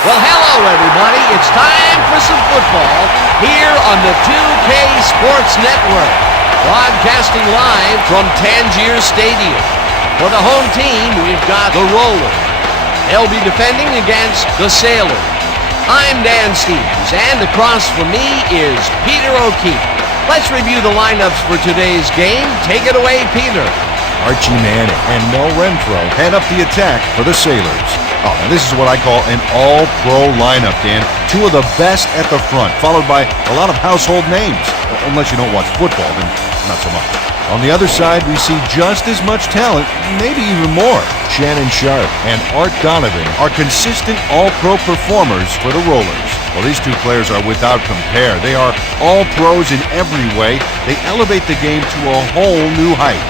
Well, hello, everybody. It's time for some football here on the 2K Sports Network, broadcasting live from Tangier Stadium. For the home team, we've got the Rollers. They'll be defending against the Sailors. I'm Dan Stevens, and across from me is Peter O'Keefe. Let's review the lineups for today's game. Take it away, Peter. Archie Manning and Mel Renfro head up the attack for the Sailors. Oh, now this is what I call an all-pro lineup, Dan. Two of the best at the front, followed by a lot of household names. Unless you don't watch football, then not so much. On the other side, we see just as much talent, maybe even more. Shannon Sharp and Art Donovan are consistent all-pro performers for the Rollers. Well, these two players are without compare. They are all pros in every way. They elevate the game to a whole new height.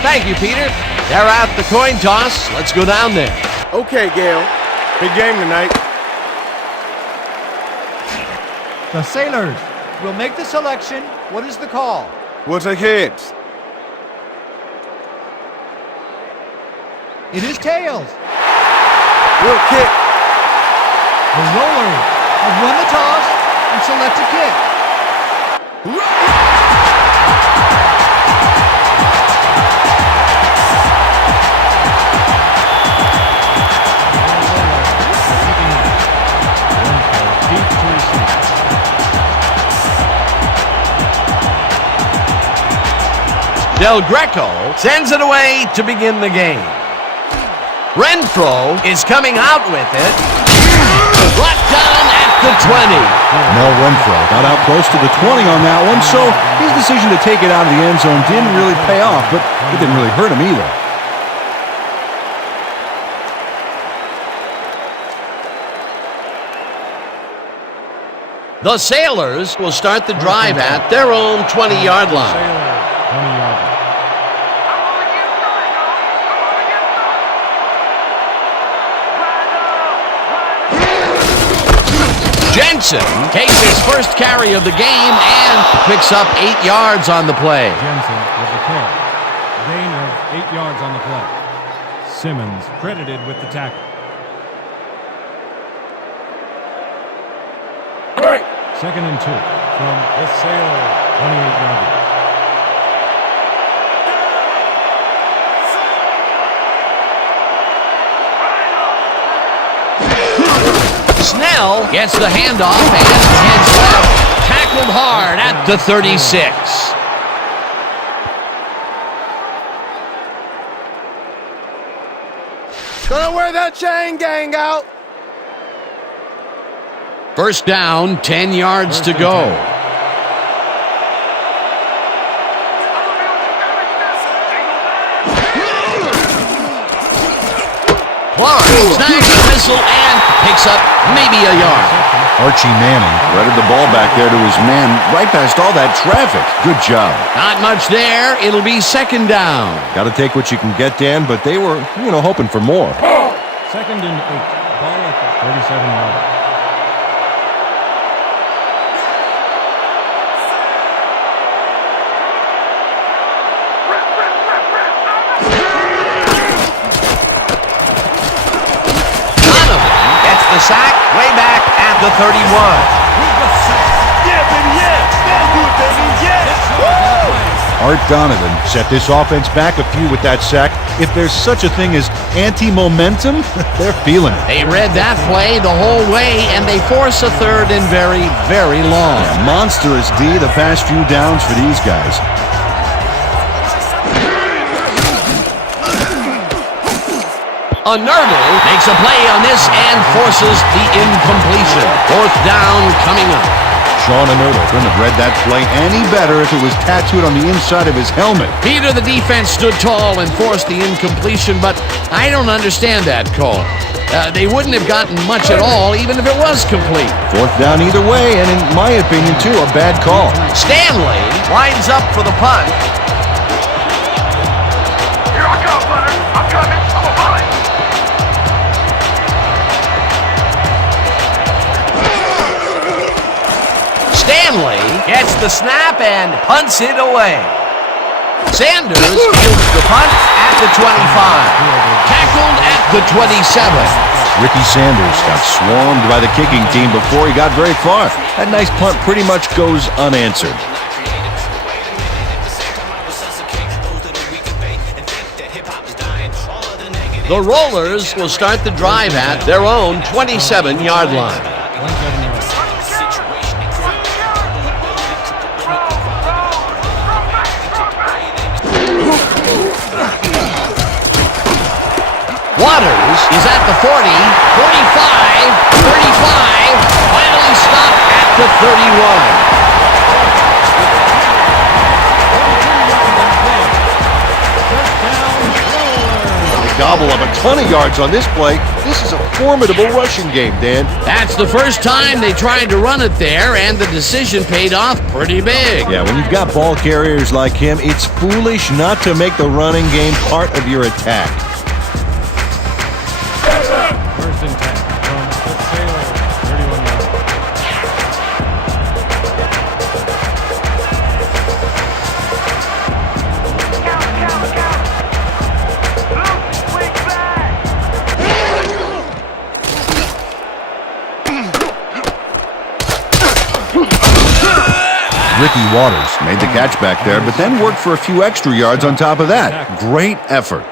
Thank you, Peter. They're out the coin toss. Let's go down there. Okay, Gail. Big game tonight. The Sailors will make the selection. What is the call? We'll take heads. It is tails. We'll kick. The Rollers have won the toss and select a kick. Del Greco sends it away to begin the game. Renfro is coming out with it. Brought down at the 20. Mel Renfro got out close to the 20 on that one, so his decision to take it out of the end zone didn't really pay off, but it didn't really hurt him either. The Sailors will start the drive at their own 20-yard line. Jensen takes his first carry of the game and picks up 8 yards on the play. Jensen with the carry. Gain of 8 yards on the play. Simmons credited with the tackle. Second and 2 from the Sailors, 28-yard line. Snell gets the handoff and heads left. Tackled hard at the 36. Gonna wear that chain gang out. First down, 10 yards to go. Clark snags the whistle and picks up maybe a yard. Archie Manning threaded the ball back there to his man right past all that traffic. Good job. Not much there. It'll be second down. Got to take what you can get, Dan, but they were, hoping for more. Second and 8. Ball at the 37-yard line. The sack way back at the 31. Yeah, baby, yeah. Stand good, baby, yeah. Woo! Art Donovan set this offense back a few with that sack. If there's such a thing as anti-momentum, they're feeling it. They read that play the whole way, and they force a third and very, very long. Yeah, monstrous D the past few downs for these guys. Nerdle makes a play on this and forces the incompletion. Fourth down coming up. Sean Nerdle couldn't have read that play any better if it was tattooed on the inside of his helmet. Peter, the defense stood tall and forced the incompletion, but I don't understand that call. They wouldn't have gotten much at all, even if it was complete. Fourth down either way, and in my opinion, too, a bad call. Stanley lines up for the punt. Here I come, Butter. I'm coming. I'm a punt. Stanley gets the snap and punts it away. Sanders fields the punt at the 25. Tackled at the 27. Ricky Sanders got swarmed by the kicking team before he got very far. That nice punt pretty much goes unanswered. The Rollers will start the drive at their own 27-yard line. Waters is at the 40, 45, 35, finally stopped at the 31. Gobble up a ton of yards on this play. This is a formidable rushing game, Dan. That's the first time they tried to run it there, and the decision paid off pretty big. Yeah, when you've got ball carriers like him, it's foolish not to make the running game part of your attack. First and 10 from the Sailors, 31 yards. Ricky Waters made the catch back there, but then worked for a few extra yards on top of that. Great effort.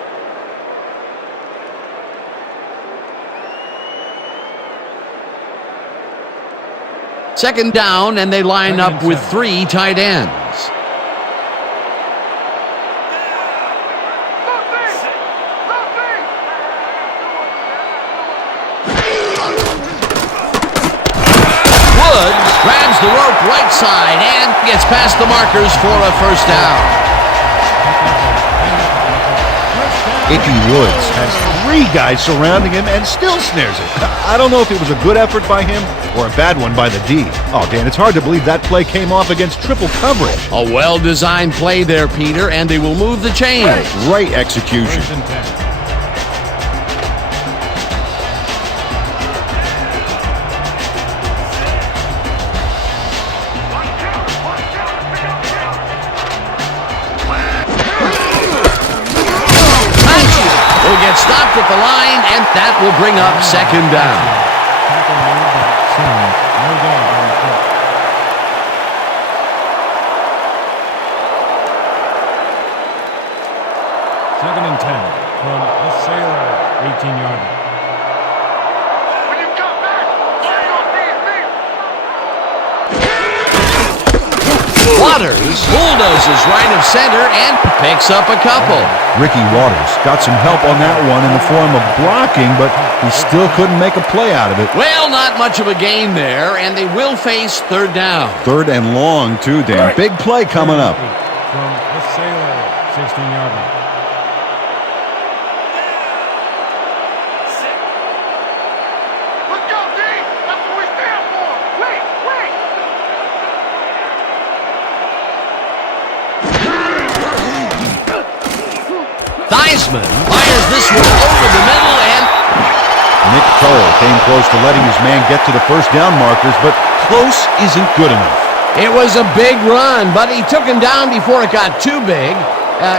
Second down, and they line up with 3 tight ends. Woods grabs the rope right side and gets past the markers for a first down. Icky Woods has 3 guys surrounding him and still snares it. I don't know if it was a good effort by him or a bad one by the D. Oh, Dan, it's hard to believe that play came off against triple coverage. A well-designed play there, Peter, and they will move the chains. Great execution. First and 10. Will get stopped at the line, and that will bring up second down. Tackle made by Simmons. No gain on the play. Second and 10 from the Sailors, 18-yard line. When you come back, play on defense. Waters bulldozes right of center and picks up a couple. Ricky Waters got some help on that one in the form of blocking, but he still couldn't make a play out of it. Well, not much of a gain there, and they will face third down. Third and long, too, Dan. Big play coming up. From the Sailors, 16-yard line. Let's go, D. That's what we stand for. Wait. Theismann fires this one over the middle, and Nick Cole came close to letting his man get to the first down markers, but close isn't good enough. it was a big run, but he took him down before it got too big.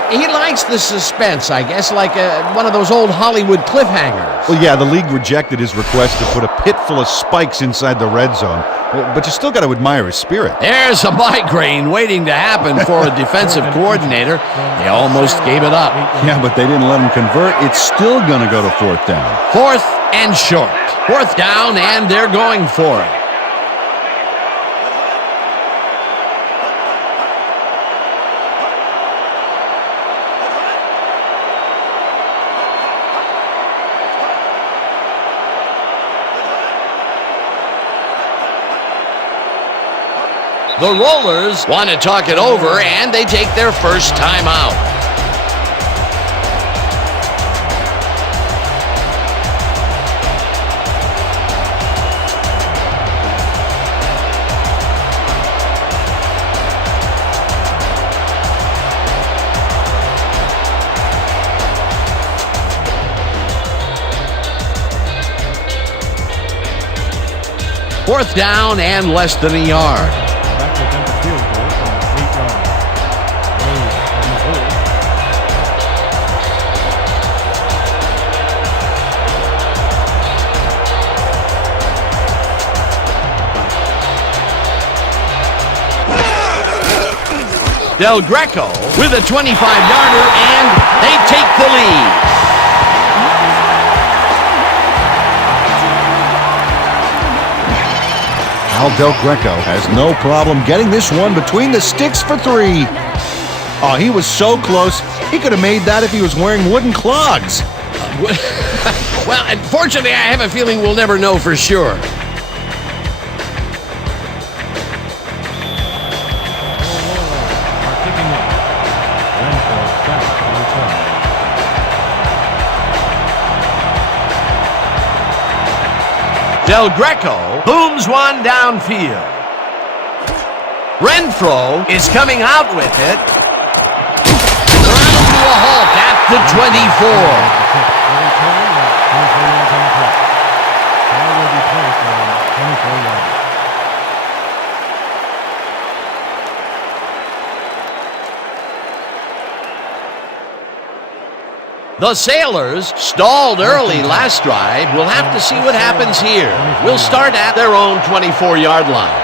He likes the suspense, I guess, like one of those old Hollywood cliffhangers. Well, yeah, the league rejected his request to put a pit full of spikes inside the red zone, but you still got to admire his spirit. There's a migraine waiting to happen for a defensive coordinator. They almost gave it up. Yeah, but they didn't let him convert. It's still going to go to fourth down. 4th and short. 4th down, and they're going for it. The Rollers want to talk it over, and they take their first time out. Fourth down and less than a yard. Back to attempt a field goal from 8 yards. Rose on the hold. Del Greco with a 25-yarder, and they take the lead. Al Del Greco has no problem getting this one between the sticks for 3. Oh, he was so close. He could have made that if he was wearing wooden clogs. Well, unfortunately, I have a feeling we'll never know for sure. Del Greco booms one downfield. Renfro is coming out with it. Ground to a halt at the 24. The Sailors stalled early last drive. We'll have to see what happens here. We'll start at their own 24-yard line.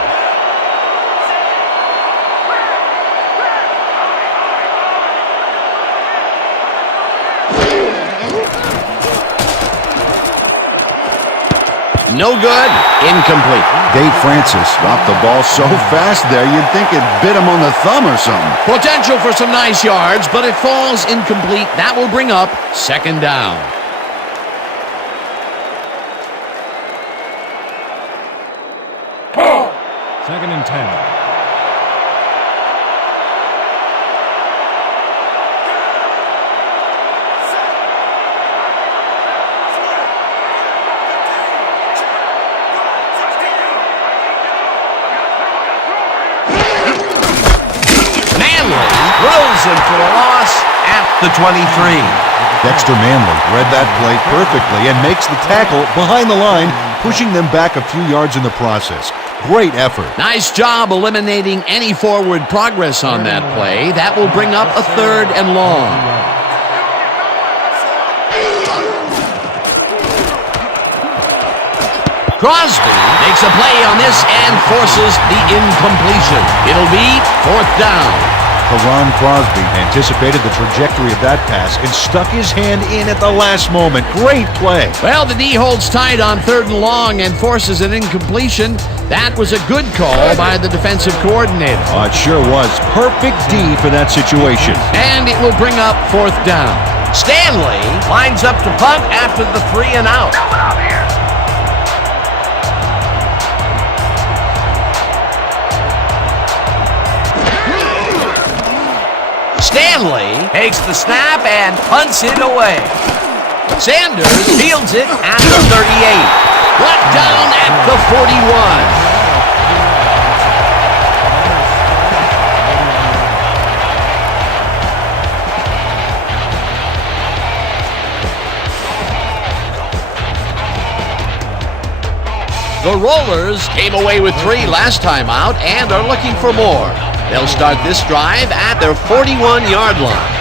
No good. Incomplete. Dave Francis dropped the ball so fast there, you'd think it bit him on the thumb or something. Potential for some nice yards, but it falls incomplete. That will bring up second down. Second and 10. Throws him for a loss at the 23. Dexter Manley read that play perfectly and makes the tackle behind the line, pushing them back a few yards in the process. Great effort. Nice job eliminating any forward progress on that play. That will bring up a third and long. Crosby makes a play on this and forces the incompletion. It'll be fourth down. Ron Crosby anticipated the trajectory of that pass and stuck his hand in at the last moment. Great play. Well, the D holds tight on third and long and forces an incompletion. That was a good call by the defensive coordinator. Oh, it sure was. Perfect D for that situation. And it will bring up fourth down. Stanley lines up to punt after the 3 and out. Stanley takes the snap and punts it away. Sanders fields it at the 38. Brought down at the 41. The Rollers came away with 3 last time out and are looking for more. They'll start this drive at their 41-yard line.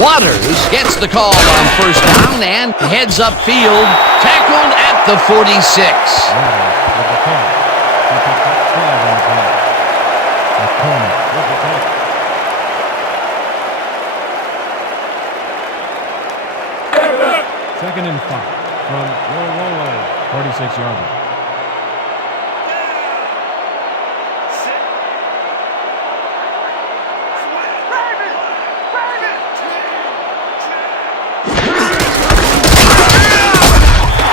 Waters gets the call on first down and heads upfield, tackled at the 46. Second and 5 from Roller, 46-yard line.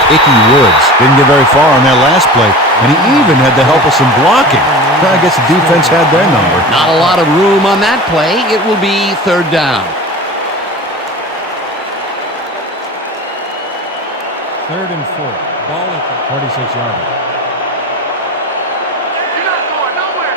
Icky Woods didn't get very far on that last play, and he even had the help of some blocking. I guess the defense had their number. Not a lot of room on that play. It will be third down. Third and 4. Ball at the 46-yard line. You're not going nowhere.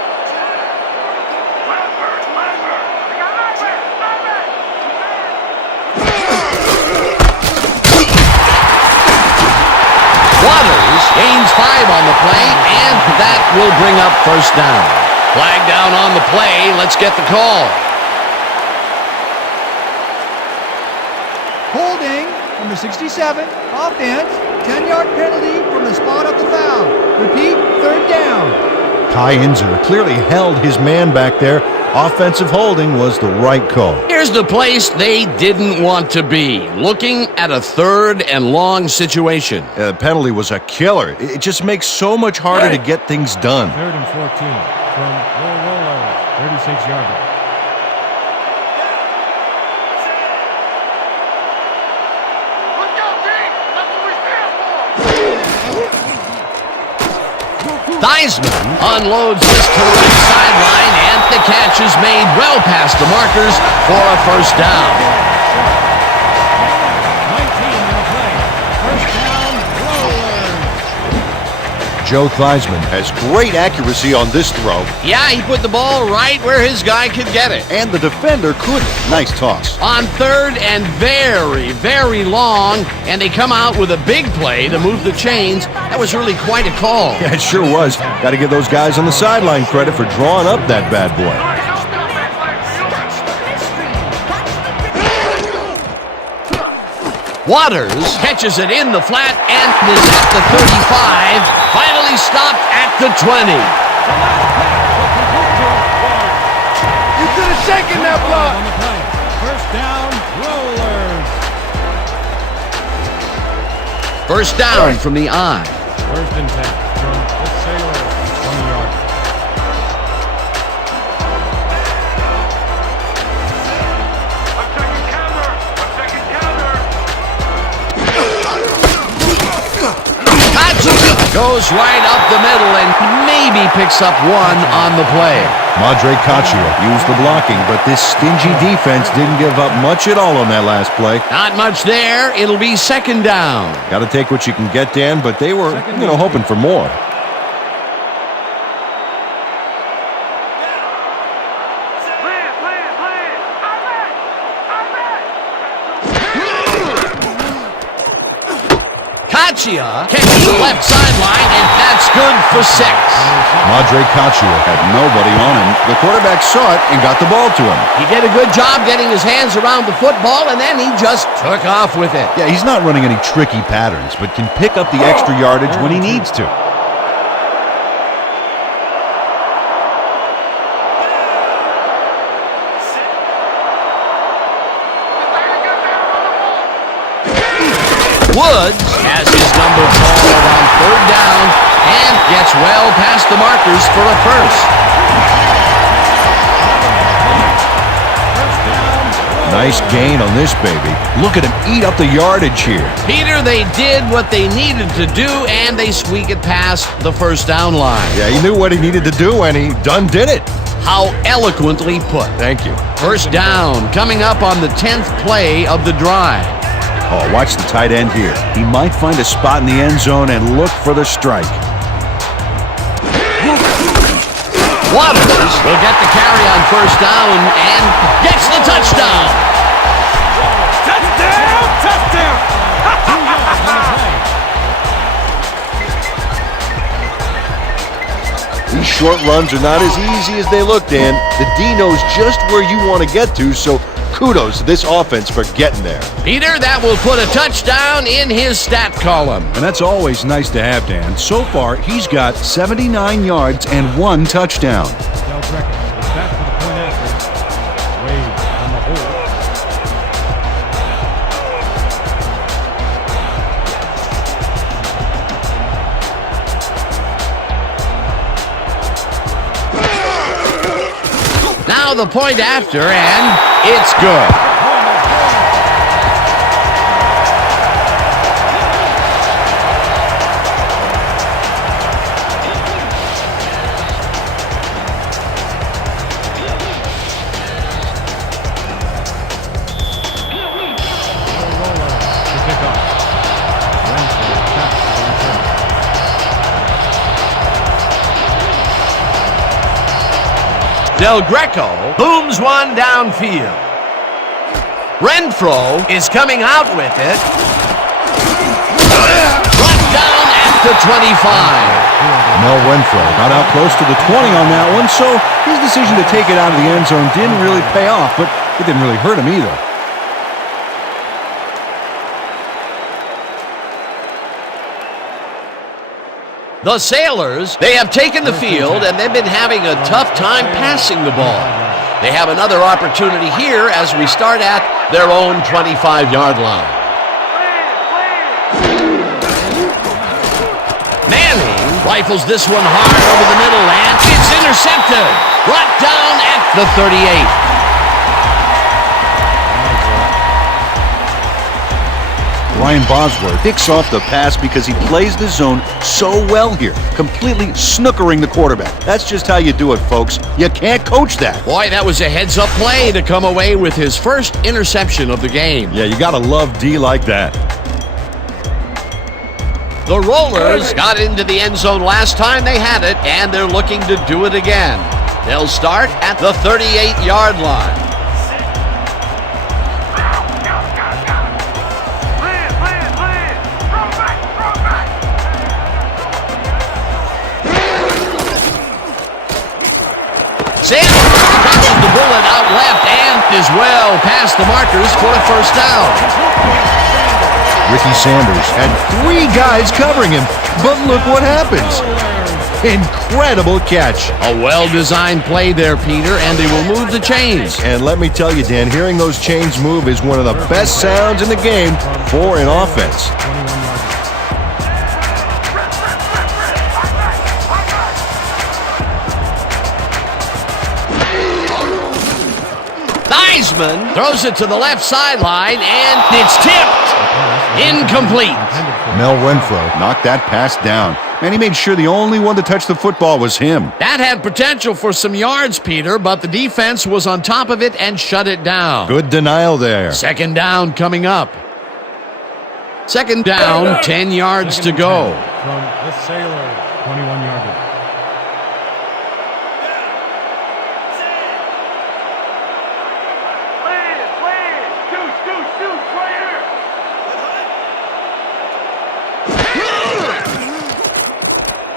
Waters gains 5 on the play, and that will bring up first down. Flag down on the play. Let's get the call. Holding, number 67, offense. 10-yard penalty from the spot of the foul. Repeat, third down. Kai Inzer clearly held his man back there. Offensive holding was the right call. Here's the place they didn't want to be, looking at a 3rd and long situation. The penalty was a killer. It just makes so much harder to get things done. 3rd and 14 from Roller, 36-yarder. Let's go, D! That's what we stand for! Theismann unloads this to the right sideline, and the catch is made well past the markers for a first down. 19 on the play. First down, Roller. Joe Theismann has great accuracy on this throw, Yeah, he put the ball right where his guy could get it. and the defender couldn't. Nice toss. On 3rd and very, very long, and they come out with a big play to move the chains. That was really quite a call. Yeah, it sure was. Got to give those guys on the sideline credit for drawing up that bad boy. Waters catches it in the flat and is at the 35. Finally stopped at the 20. You could have shaken that block. On the play. First down, Rollers. First down from the eye. First and 10 from the Sailors. 20-yard. I'm taking counter! I'm taking counter! Katsuki goes right up the middle and maybe picks up one on the play. Madre Caccia used the blocking, but this stingy defense didn't give up much at all on that last play. Not much there. It'll be second down. Got to take what you can get, Dan, but they were, hoping for more. Land! Caccia catches the left sideline, and that's good for 6. Madre Caccia had nobody on him. The quarterback saw it and got the ball to him. He did a good job getting his hands around the football, and then he just took off with it. Yeah, he's not running any tricky patterns, but can pick up the extra yardage when he needs to. Woods has his number called on 3rd down and gets well past the markers for a first. Nice gain on this baby. Look at him eat up the yardage here. Peter, they did what they needed to do, and they squeak it past the first down line. Yeah, he knew what he needed to do, and he done did it. How eloquently put. Thank you. First down coming up on the 10th play of the drive. Oh, watch the tight end here. He might find a spot in the end zone and look for the strike. Waters will get the carry on first down and gets the touchdown. Touchdown! Touchdown! These short runs are not as easy as they look, Dan. The D knows just where you want to get to, so kudos to this offense for getting there. Peter, that will put a touchdown in his stat column. And that's always nice to have, Dan. So far, he's got 79 yards and 1 touchdown. Del Greco is back for the point after. Wade on the hold. Now the point after, and it's good. Del Greco booms one downfield. Renfro is coming out with it. Brought down at the 25. Mel Renfro got out close to the 20 on that one, so his decision to take it out of the end zone didn't really pay off, but it didn't really hurt him either. The Sailors, they have taken the field, and they've been having a tough time passing the ball. They have another opportunity here as we start at their own 25-yard line. Manning rifles this one hard over the middle, and it's intercepted. Brought down at the 38. Ryan Bosworth picks off the pass because he plays the zone so well here, completely snookering the quarterback. That's just how you do it, folks. You can't coach that. Boy, that was a heads-up play to come away with his first interception of the game. Yeah, you gotta love D like that. The Rollers got into the end zone last time they had it, and they're looking to do it again. They'll start at the 38-yard line. Sanders catches the bullet out left and is well past the markers for a first down. Ricky Sanders had 3 guys covering him, but look what happens. Incredible catch. A well-designed play there, Peter, and they will move the chains. And let me tell you, Dan, hearing those chains move is one of the best sounds in the game for an offense. Theismann throws it to the left sideline, and it's tipped. Incomplete. Mel Renfro knocked that pass down, and he made sure the only one to touch the football was him. That had potential for some yards, Peter, but the defense was on top of it and shut it down. Good denial there. Second down coming up. Second down, 10 yards to go. From the Sailors, 21-yarder.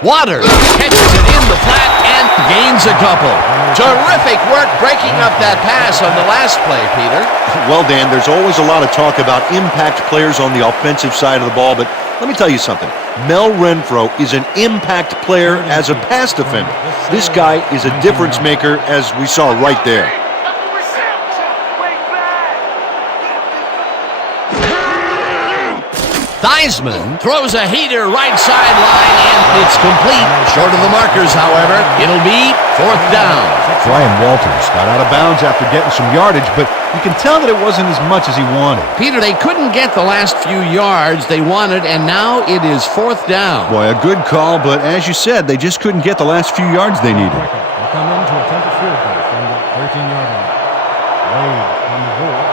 Waters catches it in the flat and gains a couple. Terrific work breaking up that pass on the last play, Peter. Well, Dan, there's always a lot of talk about impact players on the offensive side of the ball, but let me tell you something. Mel Renfro is an impact player as a pass defender. This guy is a difference maker, as we saw right there. Theismann throws a heater right sideline, and it's complete. Short of the markers, however. It'll be fourth down. Brian Walters got out of bounds after getting some yardage, but you can tell that it wasn't as much as he wanted. Peter, they couldn't get the last few yards they wanted, and now it is fourth down. Boy, a good call, but as you said, they just couldn't get the last few yards they needed. Will come in to attempt a field goal from the 13-yard line. Wade on the goal.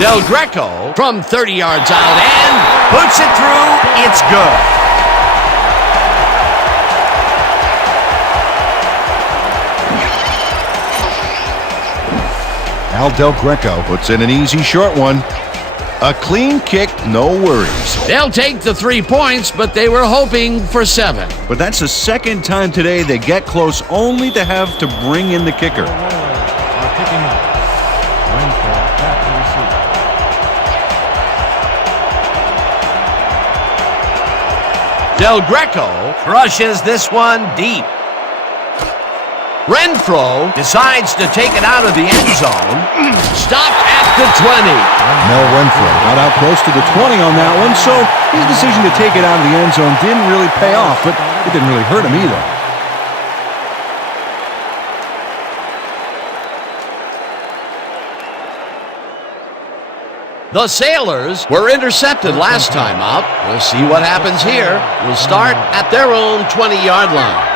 Del Greco from 30 yards out and puts it through. It's good. Al Del Greco puts in an easy short one. A clean kick, no worries. They'll take the 3 points, but they were hoping for 7. But that's the second time today they get close only to have to bring in the kicker. Are picking up. Renfro back to receive. Del Greco crushes this one deep. Renfro decides to take it out of the end zone. Stopped at the 20. Mel Renfro got out close to the 20 on that one, so his decision to take it out of the end zone didn't really pay off, but it didn't really hurt him either. The Sailors were intercepted last time out. We'll see what happens here. We'll start at their own 20-yard line.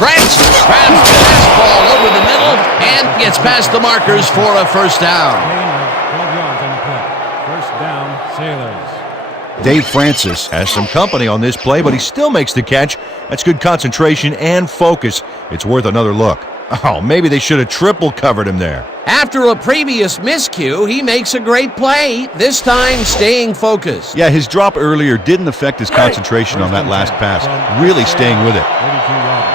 Francis grabs the fastball over the middle and gets past the markers for a first down. Gain of 12 yards on the play. First down, Sailors. Dave Francis has some company on this play, but he still makes the catch. That's good concentration and focus. It's worth another look. Oh, maybe they should have triple covered him there. After a previous miscue, he makes a great play, this time staying focused. Yeah, his drop earlier didn't affect his concentration on that last pass. Really staying with it. 32 yards.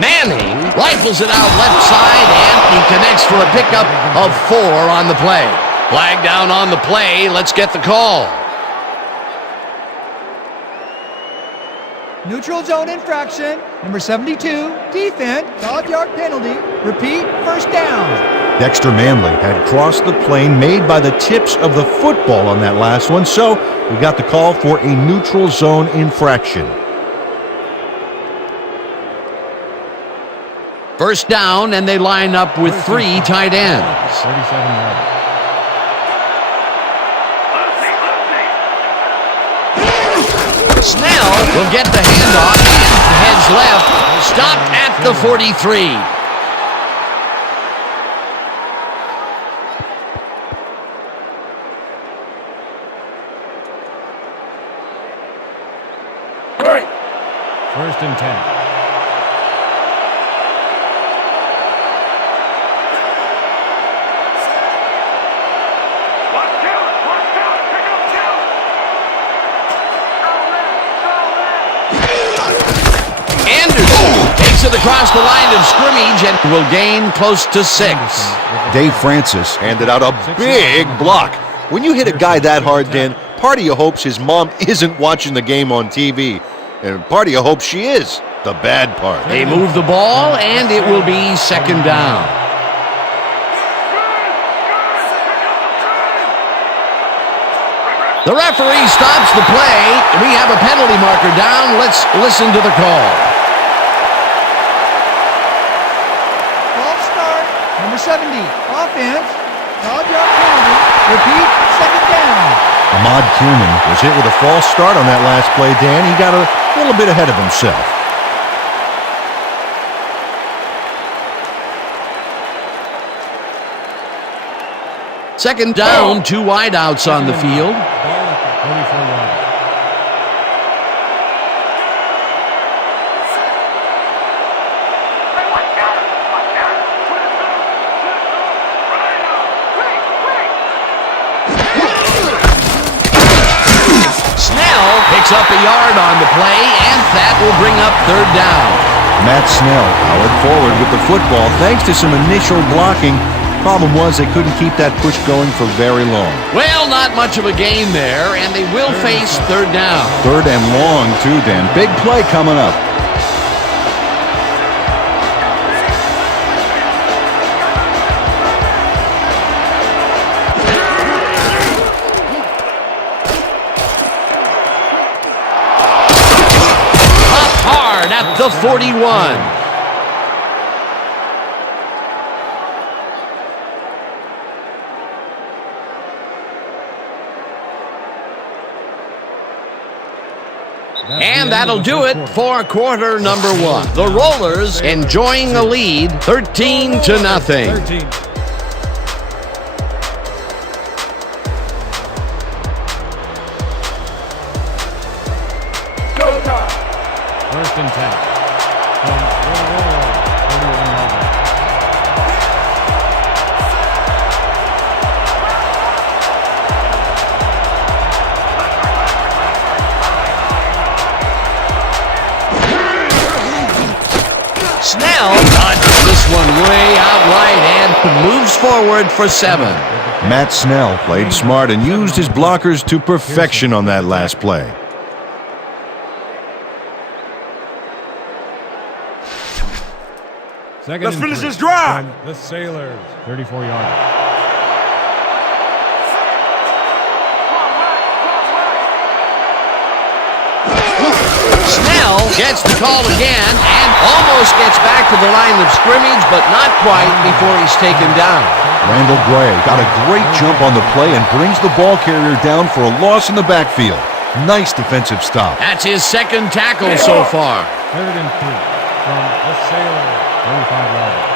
Manning rifles it out left side, and he connects for a pickup of 4 on the play. Flag down on the play. Let's get the call. Neutral zone infraction. Number 72, defense, 5-yard penalty. Repeat, first down. Dexter Manley had crossed the plane made by the tips of the football on that last one, so we got the call for a neutral zone infraction. First down, and they line up with 3 tight ends. 37 yards. Snell will get the handoff and heads left. Stopped at the 43. First and 10. It across the line of scrimmage and will gain close to 6. Dave Francis handed out a big block. When you hit a guy that hard, Dan, part of you hopes his mom isn't watching the game on TV. And part of you hopes she is. The bad part. They move the ball, and it will be second down. The referee stops the play. We have a penalty marker down. Let's listen to the call. Number 70, offense, 5-yard penalty, repeat, second down. Ahmad Kiernan was hit with a false start on that last play, Dan. He got a little bit ahead of himself. Second down, 2 wideouts on the field. Ball at the 34 yards. Picks up a yard on the play, and that will bring up third down. Matt Snell powered forward with the football thanks to some initial blocking. Problem was they couldn't keep that push going for very long. Well, not much of a gain there, and they will face third down. Third and long, too, Dan. Big play coming up. At the 41. And that'll do it for quarter number 1. The Rollers enjoying a lead, 13-0. First and 10. From the Rollers, 31 yards. Snell got this one way out right and moves forward for 7. Matt Snell played smart and used his blockers to perfection on that last play. Let's finish this drive. The Sailors, 34 yards. Snell gets the call again and almost gets back to the line of scrimmage, but not quite before he's taken down. Randall Gray got a great jump on the play and brings the ball carrier down for a loss in the backfield. Nice defensive stop. That's his second tackle so far. Third and 3 from the Sailors, 35 yards.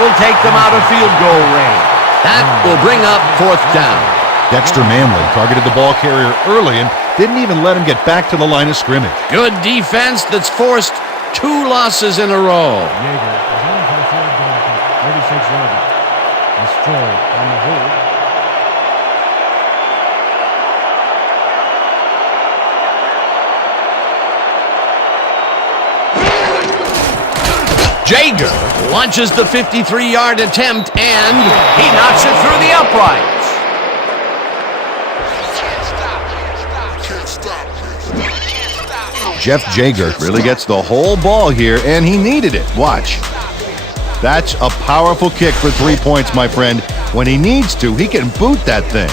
will take them out of field goal range. That will bring up 4th down. Dexter Manley targeted the ball carrier early and didn't even let him get back to the line of scrimmage. Good defense that's forced 2 losses in a row. Yeager is in for the field goal from 36 yards. A Stroll on the hold. Yeager launches the 53-yard attempt, and he knocks it through the uprights. Jeff Yeager really gets the whole ball here, and he needed it. Watch. That's a powerful kick for 3 points, my friend. When he needs to, he can boot that thing.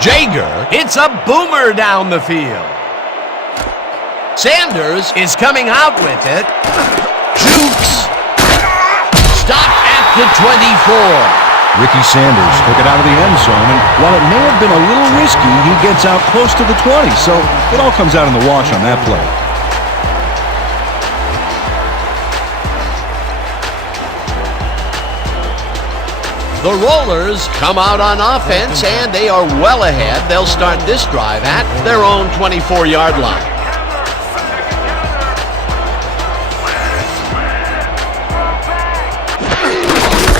Yeager, it's a boomer down the field. Sanders is coming out with it. Jukes. Stopped at the 24. Ricky Sanders took it out of the end zone, and while it may have been a little risky, he gets out close to the 20, so it all comes out in the wash on that play. The Rollers come out on offense, and they are well ahead. They'll start this drive at their own 24-yard line.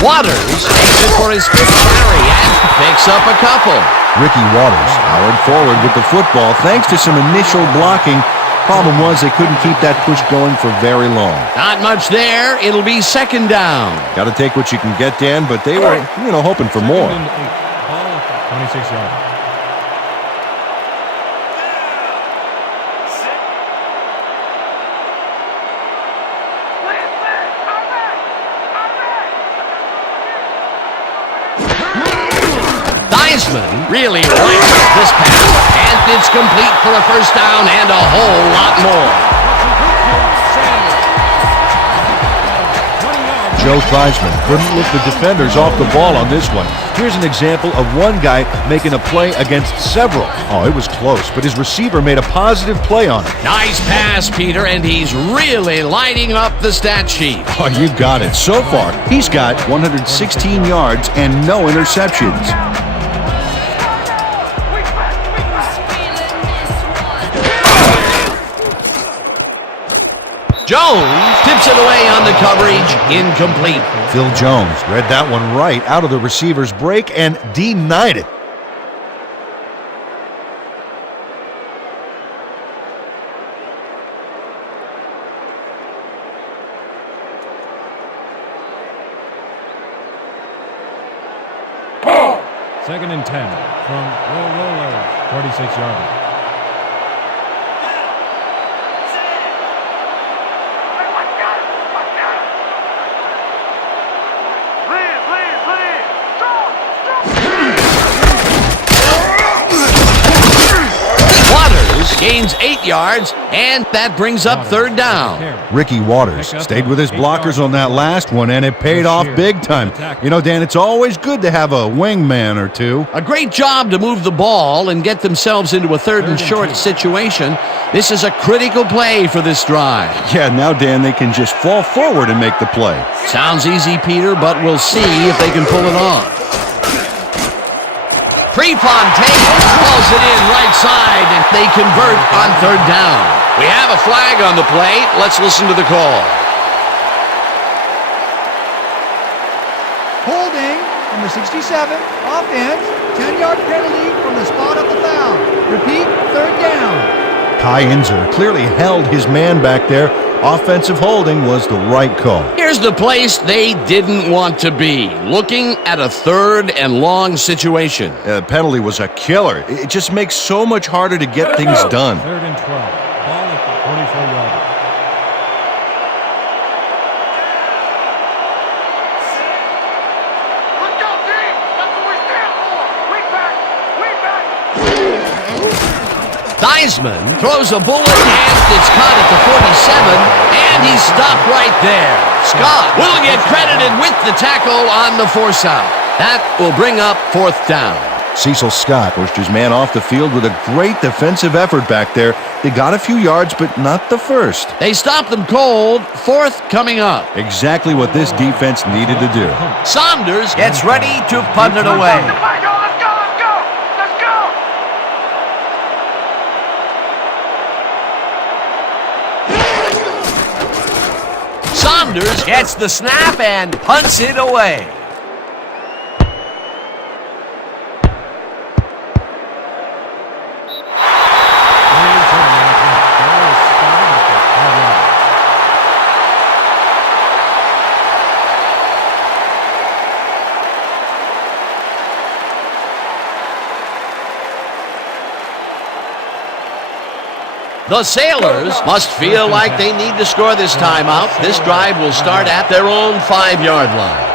Waters takes it for his 5th carry and picks up a couple. Ricky Waters powered forward with the football thanks to some initial blocking. Problem was they couldn't keep that push going for very long. Not much there. It'll be 2nd down. Got to take what you can get, Dan, but they were, hoping for more. 26 yards. Theismann really likes this pass, and it's complete for a 1st down and a whole lot more. Joe Theismann couldn't lift the defenders off the ball on this one. Here's an example of one guy making a play against several. Oh, it was close, but his receiver made a positive play on it. Nice pass, Peter, and he's really lighting up the stat sheet. Oh, you got it. So far, he's got 116 yards and no interceptions. Jones tips it away on the coverage, incomplete. Phil Jones read that one right out of the receiver's break and denied it. Second and 10 from Rollers, 46-yard. Gains 8 yards, and that brings up 3rd down. Ricky Waters stayed with his blockers on that last one, and it paid off big time. Dan, it's always good to have a wingman or two. A great job to move the ball and get themselves into a 3rd and short situation. This is a critical play for this drive. Yeah, now, Dan, they can just fall forward and make the play. Sounds easy, Peter, but we'll see if they can pull it off. Prefontaine calls it in right side, and they convert on 3rd down. We have a flag on the play. Let's listen to the call. Holding number 67, offense, 10-yard penalty from the spot of the foul. Repeat, 3rd down. Kai Inzer clearly held his man back there. Offensive holding was the right call. Here's the place they didn't want to be, looking at a 3rd and long situation. The penalty was a killer. It just makes so much harder to get things done. 3rd and 12. Ball at the 24-yard. Let's go, team! That's what we stand for! We back! We back! Theismann throws a bullet, and it's caught at the 47, and he's stopped right there. Scott will get credited with the tackle on the force out. That will bring up 4th down. Cecil Scott pushed his man off the field with a great defensive effort back there. They got a few yards, but not the first. They stopped them cold. 4th coming up. Exactly what this defense needed to do. Saunders gets ready to punt it away. Let's go, let's go, let's go! Let's go! Saunders gets the snap and punts it away. The Sailors must feel like they need to score this timeout. This drive will start at their own 5-yard line.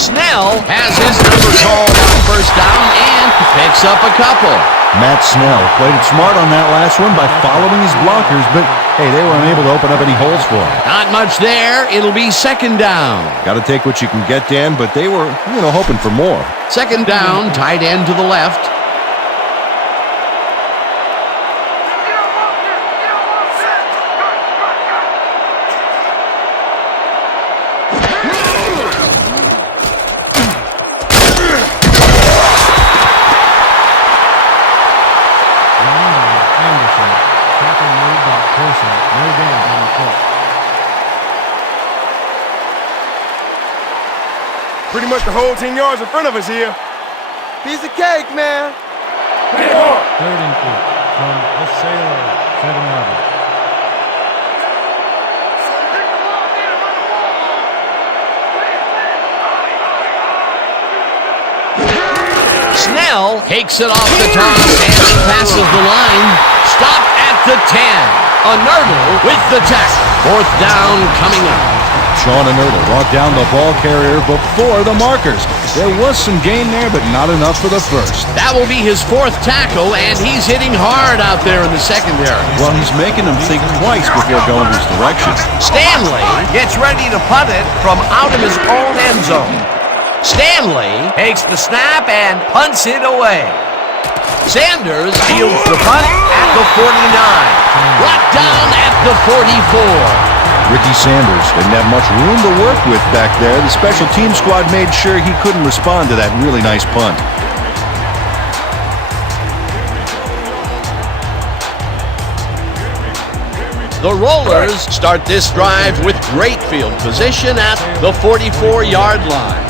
Snell has his number called on 1st down and picks up a couple. Matt Snell played it smart on that last one by following his blockers, but hey, they were unable to open up any holes for him. Not much there. It'll be 2nd down. Got to take what you can get, Dan, but they were, hoping for more. 2nd down, tight end to the left. Pretty much the whole 10 yards in front of us here. Piece of cake, man. 3rd and 4 from the Sailors. 7-yarder. Snell takes it off the top and passes the line. Stopped at the 10. Nerdle with the tackle. 4th down coming up. Sean Nerdle brought down the ball carrier before the markers. There was some gain there, but not enough for the first. That will be his 4th tackle, and he's hitting hard out there in the secondary. Well, he's making them think twice before going his direction. Stanley gets ready to punt it from out of his own end zone. Stanley takes the snap and punts it away. Sanders fields the punt at the 49. Brought down at the 44. Ricky Sanders didn't have much room to work with back there. The special team squad made sure he couldn't respond to that really nice punt. The Rollers start this drive with great field position at the 44-yard line.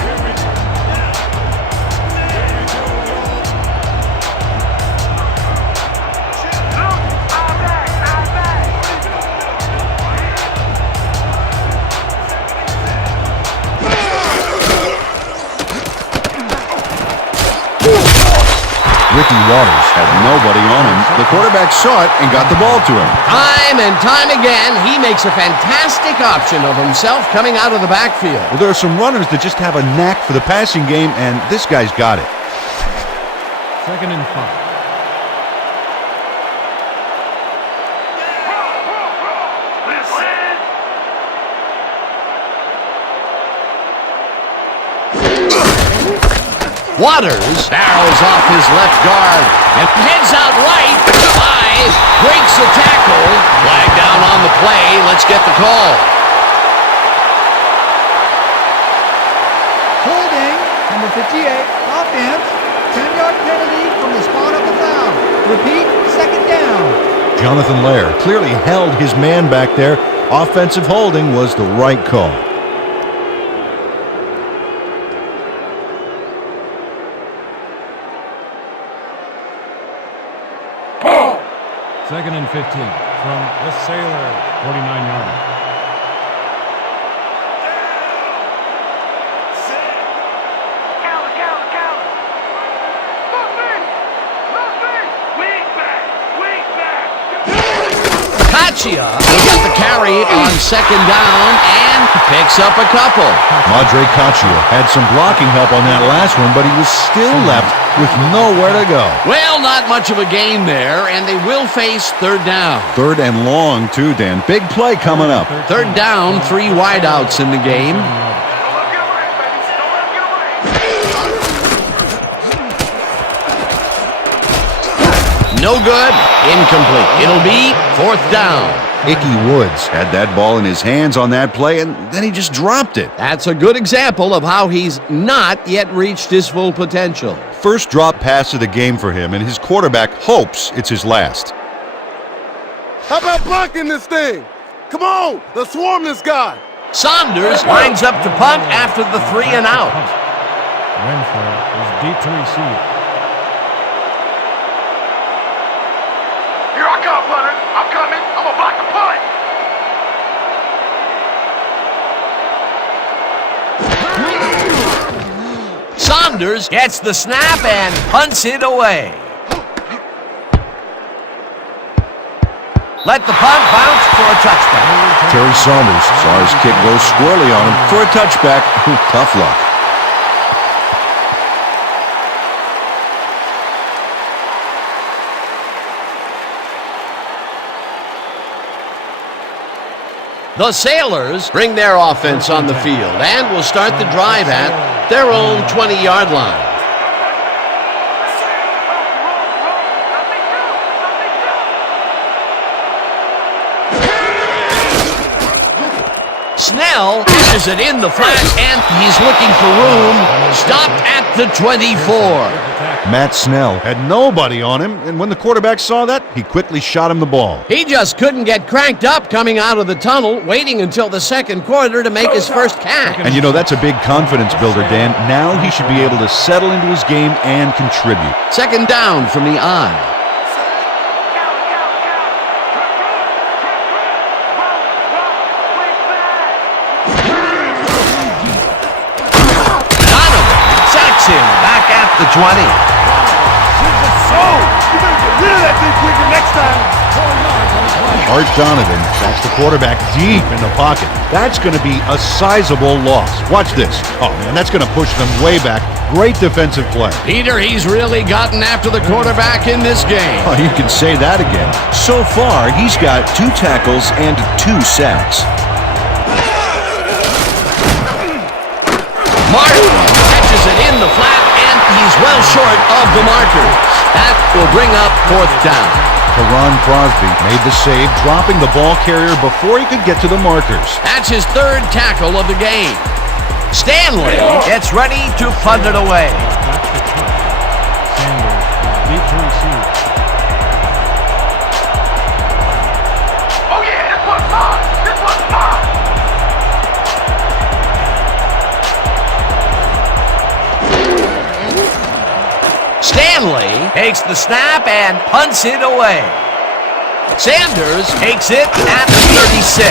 Ricky Waters had nobody on him. The quarterback saw it and got the ball to him. Time and time again, he makes a fantastic option of himself coming out of the backfield. Well, there are some runners that just have a knack for the passing game, and this guy's got it. 2nd and 5. Waters barrels off his left guard and heads out right. 5, breaks a tackle. Flag down on the play. Let's get the call. Holding, number 58, offense, 10-yard penalty from the spot of the foul. Repeat, 2nd down. Jonathan Lair clearly held his man back there. Offensive holding was the right call. Second and 15 from the Sailors. 49-yarder. Kacia will get the carry on second down and picks up a couple. Madre Caccia had some blocking help on that last one, but he was still left with nowhere to go. Well, not much of a gain there, and they will face third down. Third and long, too, Dan. Big play coming up. Third down, 3 wideouts in the game. No good. Incomplete. It'll be fourth down. Icky Woods had that ball in his hands on that play, and then he just dropped it. That's a good example of how he's not yet reached his full potential. First drop pass of the game for him, and his quarterback hopes it's his last. How about blocking this thing? Come on, let's swarm this guy. Saunders lines up to punt after the 3 and out. Renfro is deep to receive. Here I come, punter. I'm coming. I'm gonna block the punt. Saunders gets the snap and punts it away. Let the punt bounce for a touchback. Terry Saunders saw his kick go squarely on him for a touchback. Tough luck. The Sailors bring their offense on the field and will start the drive at their own 20-yard line. Snell pushes it in the flat, and he's looking for room. Stopped at the 24. Matt Snell had nobody on him, and when the quarterback saw that, he quickly shot him the ball. He just couldn't get cranked up coming out of the tunnel, waiting until the second quarter to make his first catch. And you know, that's a big confidence builder, Dan. Now he should be able to settle into his game and contribute. Second down from the I. Back at the 20. You better get rid of that thing quicker next time. Art Donovan sacks the quarterback deep in the pocket. That's going to be a sizable loss. Watch this. Oh, man, that's going to push them way back. Great defensive play. Peter, he's really gotten after the quarterback in this game. Oh, you can say that again. So far, he's got 2 tackles and 2 sacks. Martin catches it in the flat, and he's well short of the markers. That will bring up fourth down. Teron Crosby made the save, dropping the ball carrier before he could get to the markers. That's his third tackle of the game. Stanley gets ready to punt it away. Back to punt. Sanders is deep to receive. Oh yeah, this one's mine. This one's mine. Stanley takes the snap and punts it away. Sanders takes it at the 36.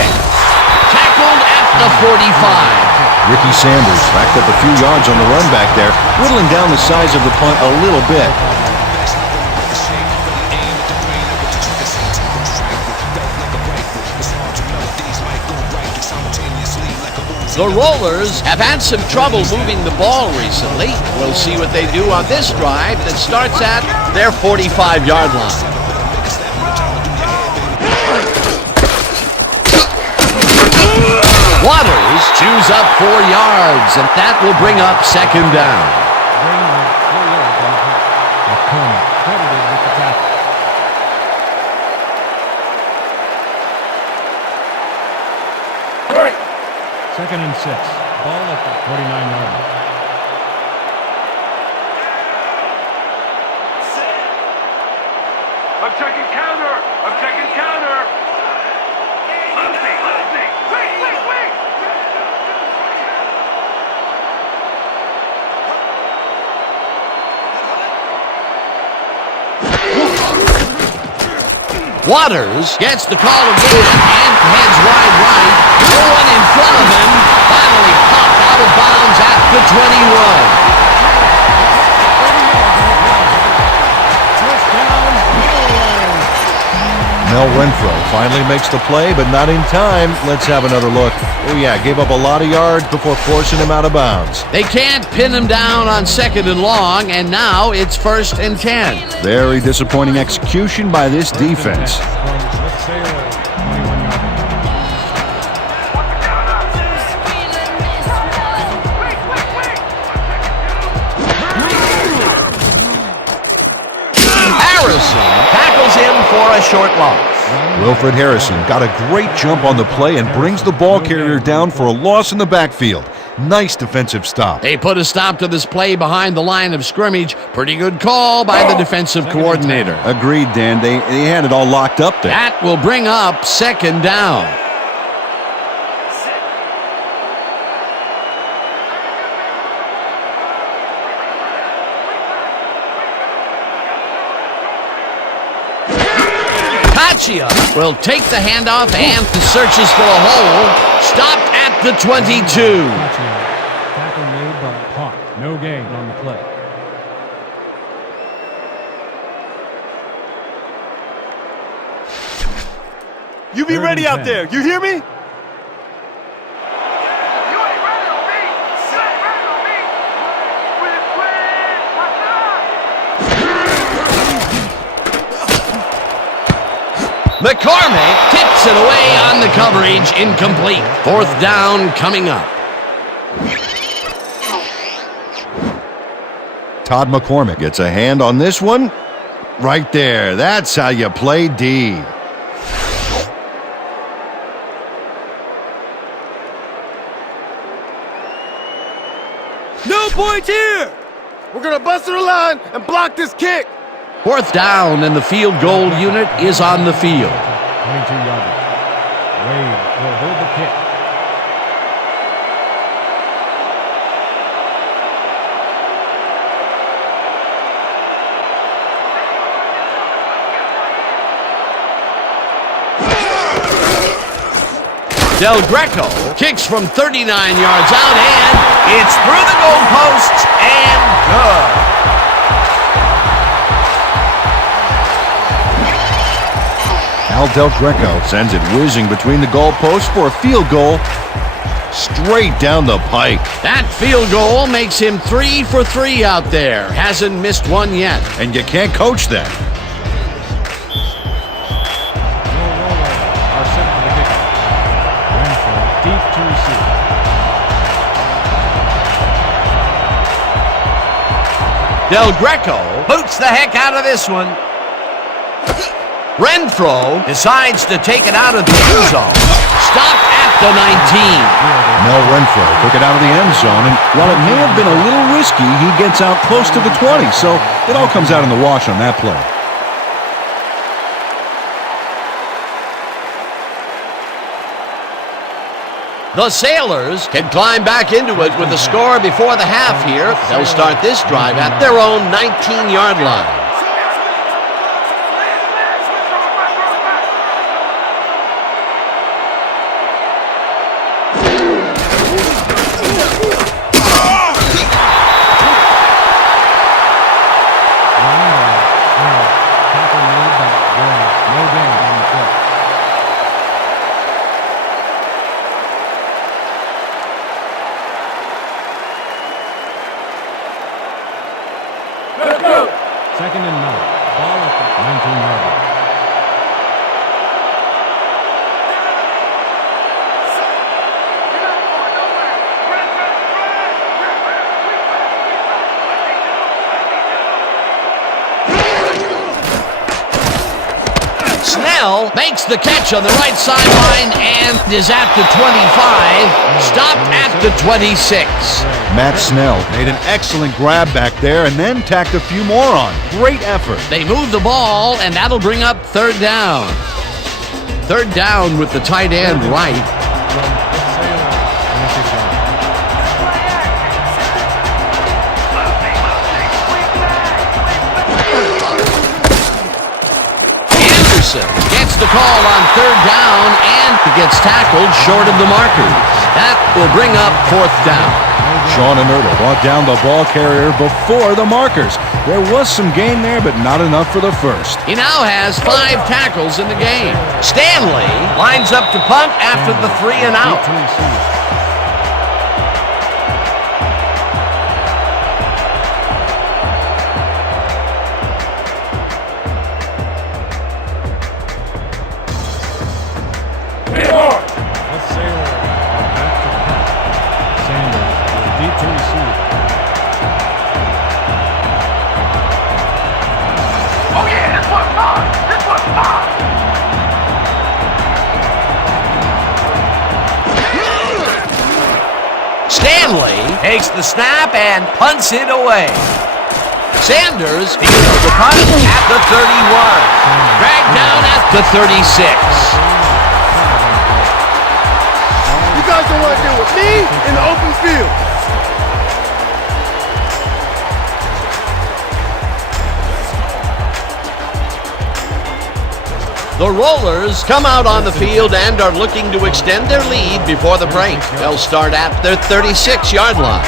Tackled at the 45. Ricky Sanders racked up a few yards on the run back there, whittling down the size of the punt a little bit. The Rollers have had some trouble moving the ball recently. We'll see what they do on this drive that starts at their 45-yard line. Waters chews up 4 yards, and that will bring up second down. Gain of 4 yards on the punt. McCormick credited with the tackle. Second and 6. Ball at the 49-yard line. I'm checking counter. I'm checking counter. Let me see. Wait. Waters gets the call again and heads wide right. No one in front of him. Finally popped out of bounds at the 21. Mel Renfro finally makes the play, but not in time. Let's have another look. Oh, yeah, gave up a lot of yards before forcing him out of bounds. They can't pin him down on 2nd and long, and now it's 1st and 10. Very disappointing execution by this defense. From the Sailors, 21 yards. Harrison tackles him for a short loss. Wilfred Harrison got a great jump on the play and brings the ball carrier down for a loss in the backfield. Nice defensive stop. They put a stop to this play behind the line of scrimmage. Pretty good call by the defensive coordinator. Agreed, Dan. They had it all locked up there. That will bring up 2nd down. Tachia will take the handoff and searches for a hole. Stopped at the 22. Tackle made by Hawk. No gain on the play. You be Third ready and out 10. there. You hear me? McCormick tips it away on the coverage, incomplete. 4th down coming up. Todd McCormick Gets a hand on this one. Right there. That's how you play D. No points here. We're going to bust to the line and block this kick. 4th down, and the field goal unit is on the field. 22-yarder. Wade will hold the kick. Del Greco kicks from 39 yards out, and it's through the goalposts and good. Al Del Greco Sends it whizzing between the goalposts for a field goal. Straight down the pike. That field goal makes him 3 for 3 out there. Hasn't missed one yet. And you can't coach that. No rollover are set for the kickoff. Renfro deep to receive. Del Greco boots the heck out of this one. Renfro decides to take it out of the end zone. Stopped at the 19. Mel Renfro took it out of the end zone, and While it may have been a little risky, he gets out close to the 20, so it all comes out in the wash on that play. The Sailors can climb back into it with a score before the half here. They'll start this drive at their own 19-yard line. Tackle made by Gray. No gain on the play. Second and 9. Ball at the 19-yard line. Snell makes the catch on the right sideline and is at the 25. Stopped at the 26. Matt Snell made an excellent grab back there and then tacked a few more on. Great effort. They move the ball, and that'll bring up 3rd down. 3rd down with the tight end right. From the Sailors, 26-yard line. Anderson gets the call on 3rd down and gets tackled short of the markers. That will bring up 4th down. Sean Inertle brought down the ball carrier before the markers. There was some gain there, but not enough for the first. He now has 5 tackles in the game. Stanley lines up to punt after the 3 and out. Stanley takes the snap and punts it away. Sanders fields the punt at the 31. Dragged down at the 36. You guys don't want to deal with me in the open field. The Rollers come out on the field and are looking to extend their lead before the break. They'll start at their 36-yard line.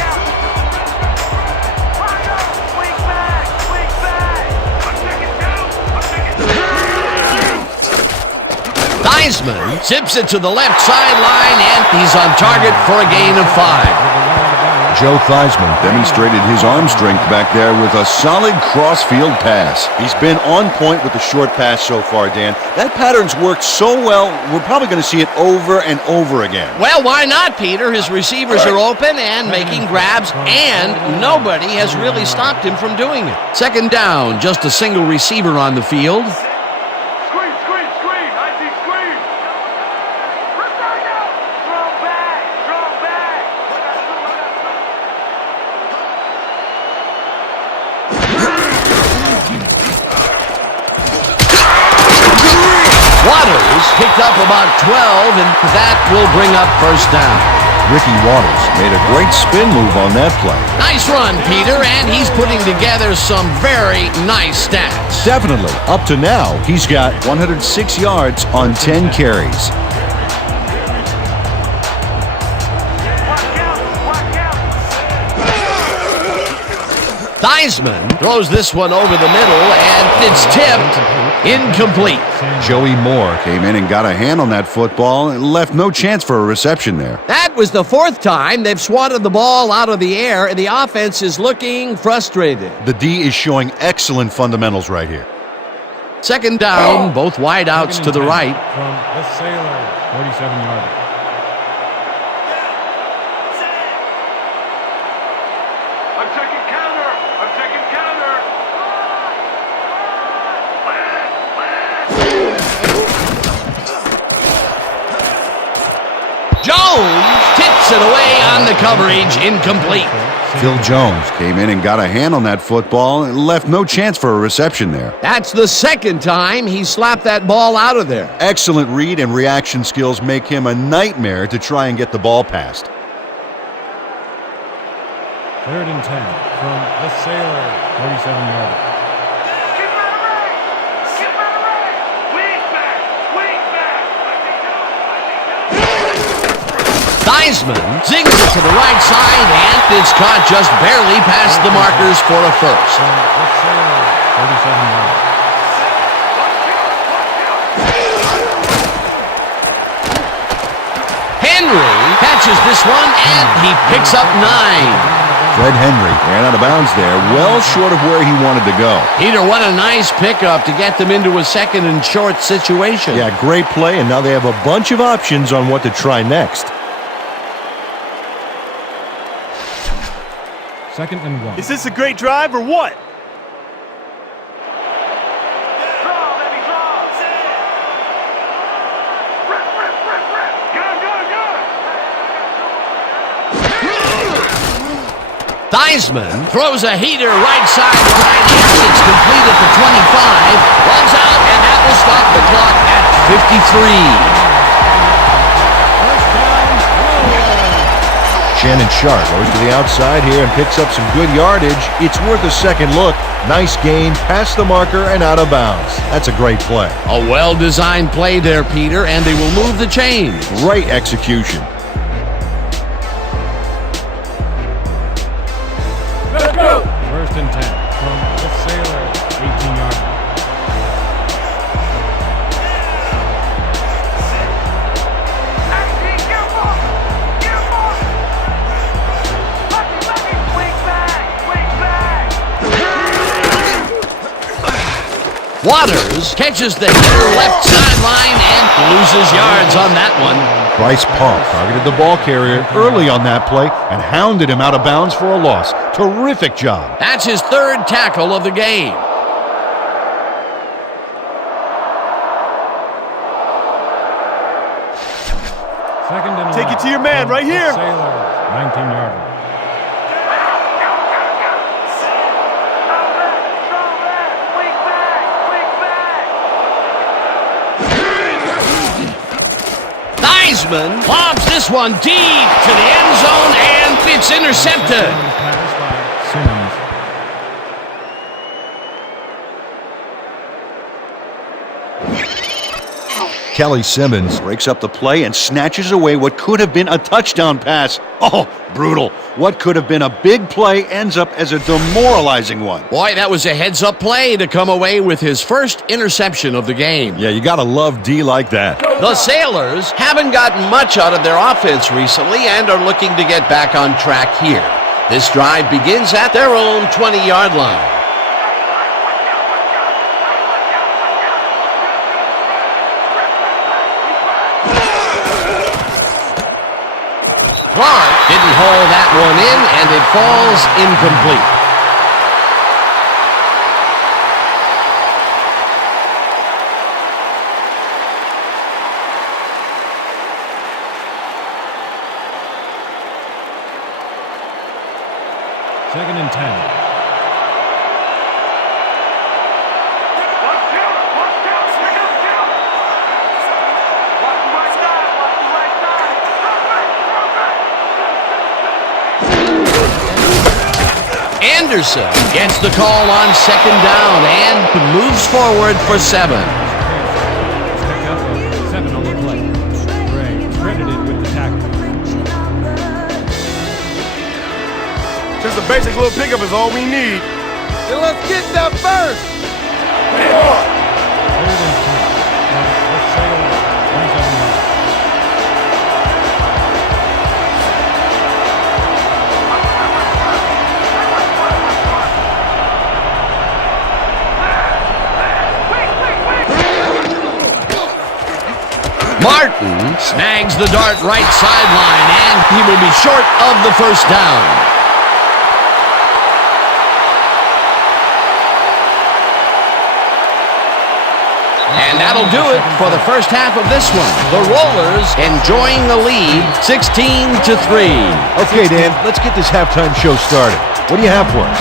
Theismann zips it to the left sideline, and he's on target for a gain of 5. Joe Theismann demonstrated his arm strength back there with a solid cross-field pass. He's been on point with the short pass so far, Dan. That pattern's worked so well, we're probably going to see it over and over again. Well, why not, Peter? His receivers are open and making grabs, and nobody has really stopped him from doing it. Second down, just a single receiver on the field. Screen, screen, screen. I see screen. Throw back, throw back. Waters picked up about 12, and that will bring up first down. Ricky Waters made a great spin move on that play. Nice run, Peter, and he's putting together some very nice stats. Definitely. Up to now, he's got 106 yards on 10 carries. Theismann throws this one over the middle, and it's tipped incomplete. Joey Moore came in and got a hand on that football and left no chance for a reception there. That was the 4th time they've swatted the ball out of the air, and the offense is looking frustrated. The D is showing excellent fundamentals right here. Second down, both wideouts to the right. From the Sailor, 47-yarder. I'm checking counter. I'm checking counter. Jones tips it away on the coverage, incomplete. Phil Jones came in and got a hand on that football and left no chance for a reception there. That's the 2nd time he slapped that ball out of there. Excellent read and reaction skills make him a nightmare to try and get the ball past. 3rd and 10 from the Sailor, 47-yarder. Keep out of range. Keep out of range. Weak back. Weak back. Theismann zings it to the right side, and it's caught just barely past the markers for a first. From the Sailor, 37-yarder. Henry catches this one, and he picks up 9. Fred Henry ran out of bounds there, well short of where he wanted to go. Peter, what a nice pickup to get them into a 2nd and short situation. Yeah, great play, and now they have a bunch of options on what to try next. 2nd and 1. Is this a great drive or what? Draw, baby, draw. Rip, rip, rip, rip. Good, good, good. Theismann throws a heater right sideline, and it's complete at the 25. Runs out, and that will stop the clock at 53. Shannon Sharp goes to the outside here and picks up some good yardage. It's worth a second look. Nice gain, past the marker and out of bounds. That's a great play. A well-designed play there, Peter, and they will move the chains. Great execution. Waters catches the hitter left sideline and loses yards on that one. Bryce Paul targeted the ball carrier early on that play and hounded him out of bounds for a loss. Terrific job. That's his third tackle of the game. Second and Take 11. it to your man right here. Sailors, 19-yarder. Theismann lobs this one deep to the end zone, and it's intercepted. Pass by Simmons. Kelly Simmons breaks up the play and snatches away what could have been a touchdown pass. Oh, brutal. What could have been a big play ends up as a demoralizing one. Boy, that was a heads-up play to come away with his first interception of the game. Yeah, you gotta love D like that. The Sailors haven't gotten much out of their offense recently and are looking to get back on track here. This drive begins at their own 20-yard line. Clark didn't haul that one in, and it falls incomplete. Second and 10. Anderson gets the call on second down and moves forward for 7. Pick up a 7 on the play. Gray credited with the tackle. Just a basic little pickup is all we need. Then let's get that first. Third and 3. The Sailors, 27 yards. Martin snags the dart right sideline, and he will be short of the first down. And that'll do it for the first half of this one. The Rollers enjoying the lead, 16-3. Okay, Dan, let's get this halftime show started. What do you have for us?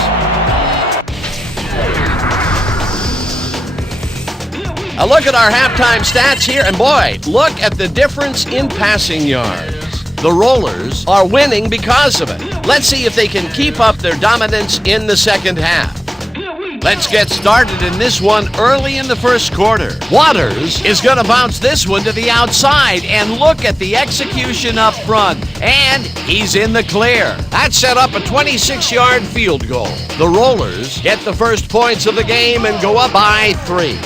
A look at our halftime stats here, and boy, look at the difference in passing yards. The Rollers are winning because of it. Let's see if they can keep up their dominance in the second half. Let's get started in this one early in the first quarter. Waters is going to bounce this one to the outside, and look at the execution up front. And he's in the clear. That set up a 26-yard field goal. The Rollers get the first points of the game and go up by 3.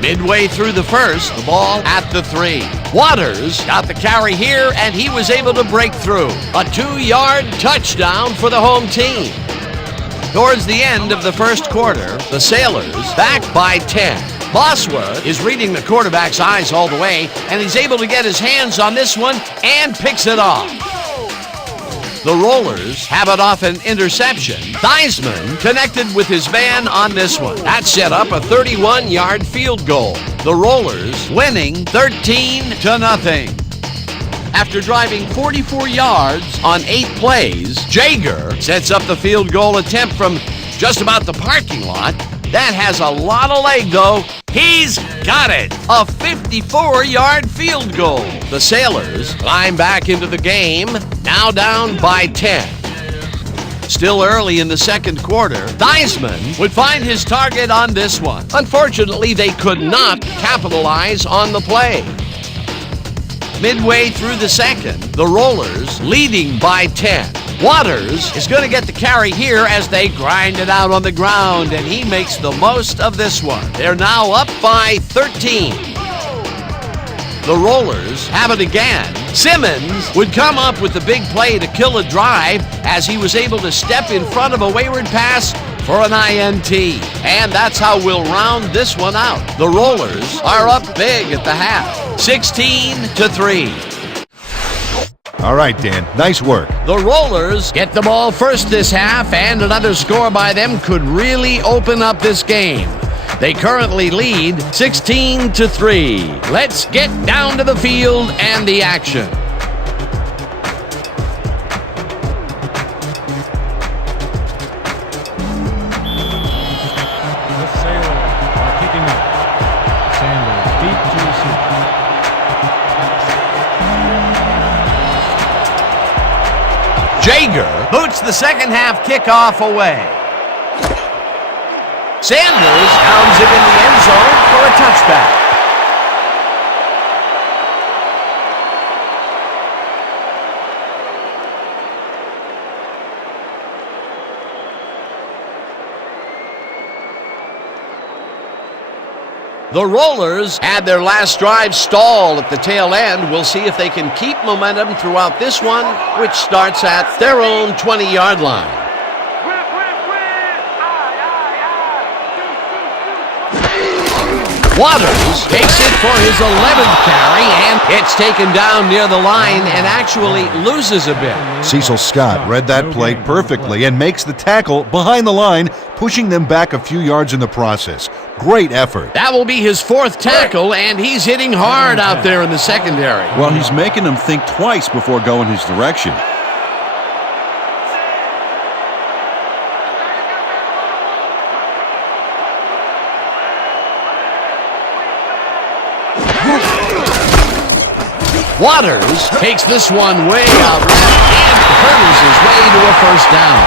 Midway through the first, the ball at the 3. Waters got the carry here, and he was able to break through. A 2-yard touchdown for the home team. Towards the end of the first quarter, the Sailors back by 10. Bosworth is reading the quarterback's eyes all the way, and he's able to get his hands on this one and picks it off. The Rollers have it off an interception. Theismann connected with his man on this one. That set up a 31-yard field goal. The Rollers winning 13-0. After driving 44 yards on 8 plays, Jaeger sets up the field goal attempt from just about the parking lot. That has a lot of leg, though. He's got it! A 54-yard field goal. The Sailors climb back into the game, now down by 10. Still early in the second quarter, Theismann would find his target on this one. Unfortunately, they could not capitalize on the play. Midway through the second, the Rollers leading by 10. Waters is going to get the carry here as they grind it out on the ground, and he makes the most of this one. They're now up by 13. The Rollers have it again. Simmons would come up with the big play to kill a drive as he was able to step in front of a wayward pass for an INT. And that's how we'll round this one out. The Rollers are up big at the half, 16-3. All right, Dan, nice work. The Rollers get the ball first this half, and another score by them could really open up this game. They currently lead 16-3. Let's get down to the field and the action. The Sailors are kicking up. Sanders deep to receive. Jaeger boots the second half kickoff away. Sanders pounds it in the end zone for a touchback. The Rollers had their last drive stall at the tail end. We'll see if they can keep momentum throughout this one, which starts at their own 20-yard line. Waters takes it for his 11th carry, and it's taken down near the line and actually loses a bit. Cecil Scott read that play perfectly and makes the tackle behind the line, pushing them back a few yards in the process. Great effort. That will be his 4th tackle, and he's hitting hard out there in the secondary. Well, he's making them think twice before going his direction. Waters takes this one way out left and hurdles his way to a first down.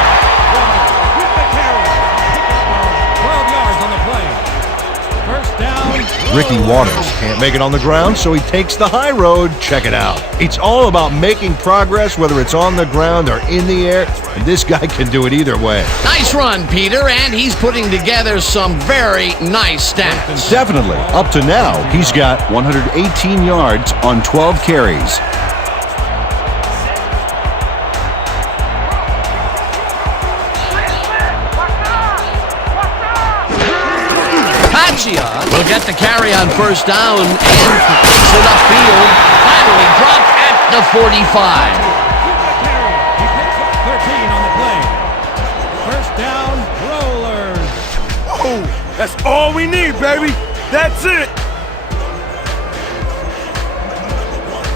12 yards on the play. First down. Ricky Waters can't make it on the ground, so he takes the high road. Check it out. It's all about making progress, whether it's on the ground or in the air, and this guy can do it either way. Nice run, Peter, and he's putting together some very nice stats. Definitely. Up to now, he's got 118 yards on 12 carries. Will get the carry on first down and takes it upfield. Finally dropped at the 45. He picks up 13 on the play. First down, Rollers. Oh, that's all we need, baby. That's it.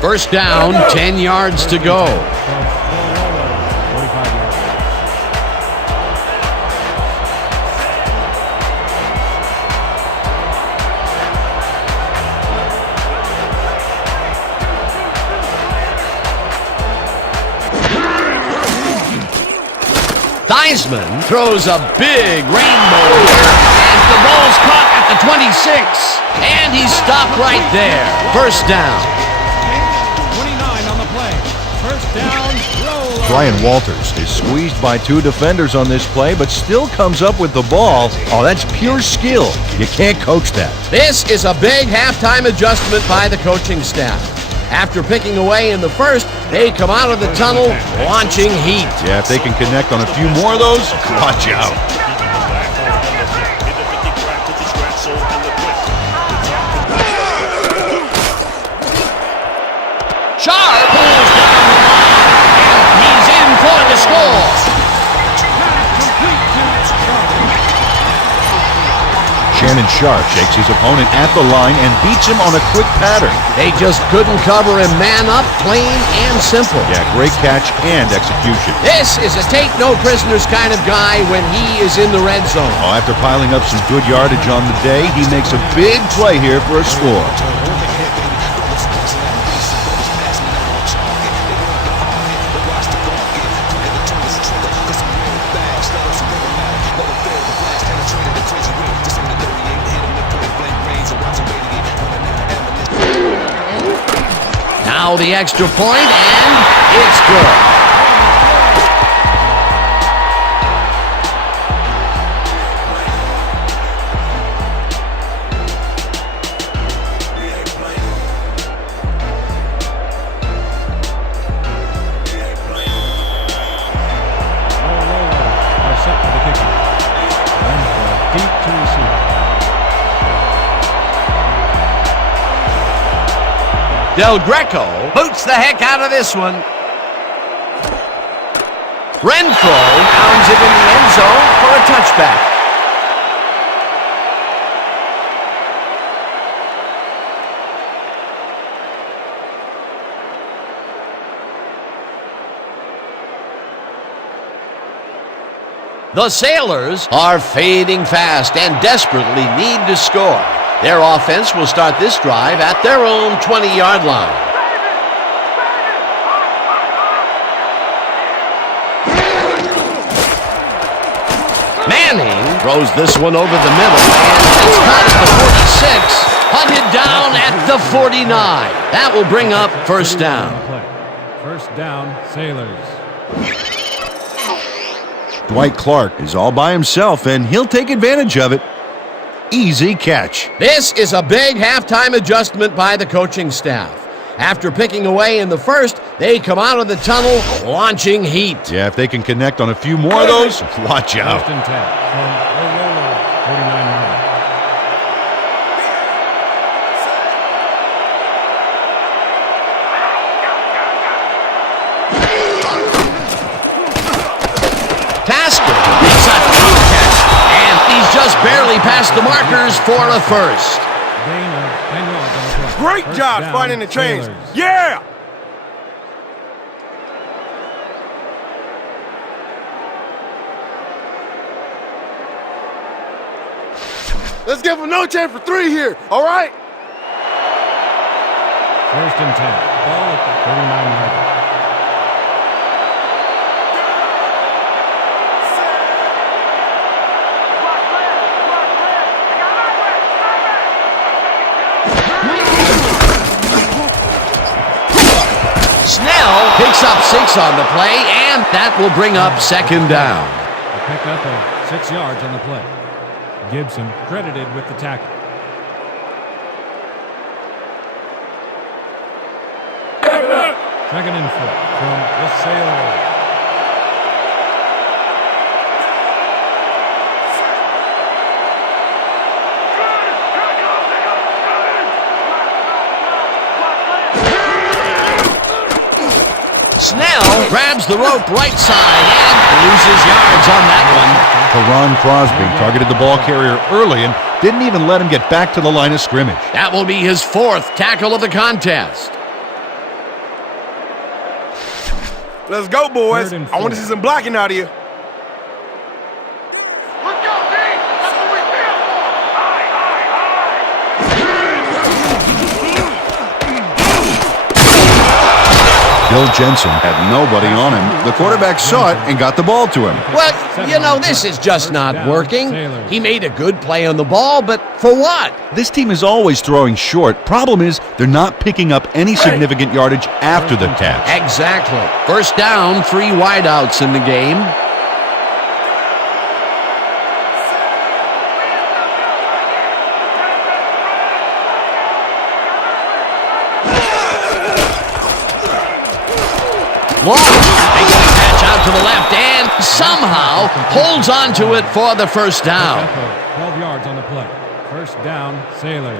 First down, 10 yards to go. 45 yards. Theismann throws a big rainbow here, and the ball's caught at the 26, and he's stopped right there. First down. 29 on the play. First down, Rollers. Brian Walters is squeezed by 2 defenders on this play, but still comes up with the ball. Oh, that's pure skill. You can't coach that. This is a big halftime adjustment by the coaching staff. After picking away in the first, they come out of the tunnel launching heat. Yeah, if they can connect on a few more of those, watch out. Sharp pulls down the line, and he's in for the score. Shannon Sharp shakes his opponent at the line and beats him on a quick pattern. They just couldn't cover him man up, plain and simple. Yeah, great catch and execution. This is a take-no-prisoners kind of guy when he is in the red zone. Oh, after piling up some good yardage on the day, he makes a big play here for a score. Now the extra point, and it's good. Are set for the kickoff. Del Greco boots the heck out of this one. Renfro pounds it in the end zone for a touchback. The Sailors are fading fast and desperately need to score. Their offense will start this drive at their own 20-yard line. Manning throws this one over the middle, and it's caught at the 46, hunted down at the 49. That will bring up first down. First down, Sailors. Dwight Clark is all by himself, and he'll take advantage of it. Easy catch. This is a big halftime adjustment by the coaching staff. After picking away in the first, they come out of the tunnel launching heat. Yeah, if they can connect on a few more of those, watch out. First and 10 from O'Roller, 49-yarder. Tasker makes a huge catch, and he's just barely past the markers for a first. Gain of 10 yards on the play. Great First job down, finding the chains. Sailors. Yeah! Let's give him no chance for 3 here, all right? First and 10. Ball at the 39-yarder. Snell picks up 6 on the play, and that will bring up second down. A pickup of 6 yards on the play. Gibson credited with the tackle. Second and 4 from the Sailors. Snell grabs the rope right side and loses yards on that one. Teron Crosby targeted the ball carrier early and didn't even let him get back to the line of scrimmage. That will be his 4th tackle of the contest. Let's go, boys. Third and I want to four. see some blocking out of you. Let's go, team! That's what we feel for! Aye, aye, aye! Bill Jensen had nobody on him. The quarterback saw it and got the ball to him. Well, you know, this is just not working. He made a good play on the ball, but for what? This team is always throwing short. Problem is, they're not picking up any significant yardage after the catch. Exactly. First down, 3 wideouts in the game. Long makes the catch out to the left and somehow holds on to it for the first down. Pickup of 12 yards on the play. First down, Sailors.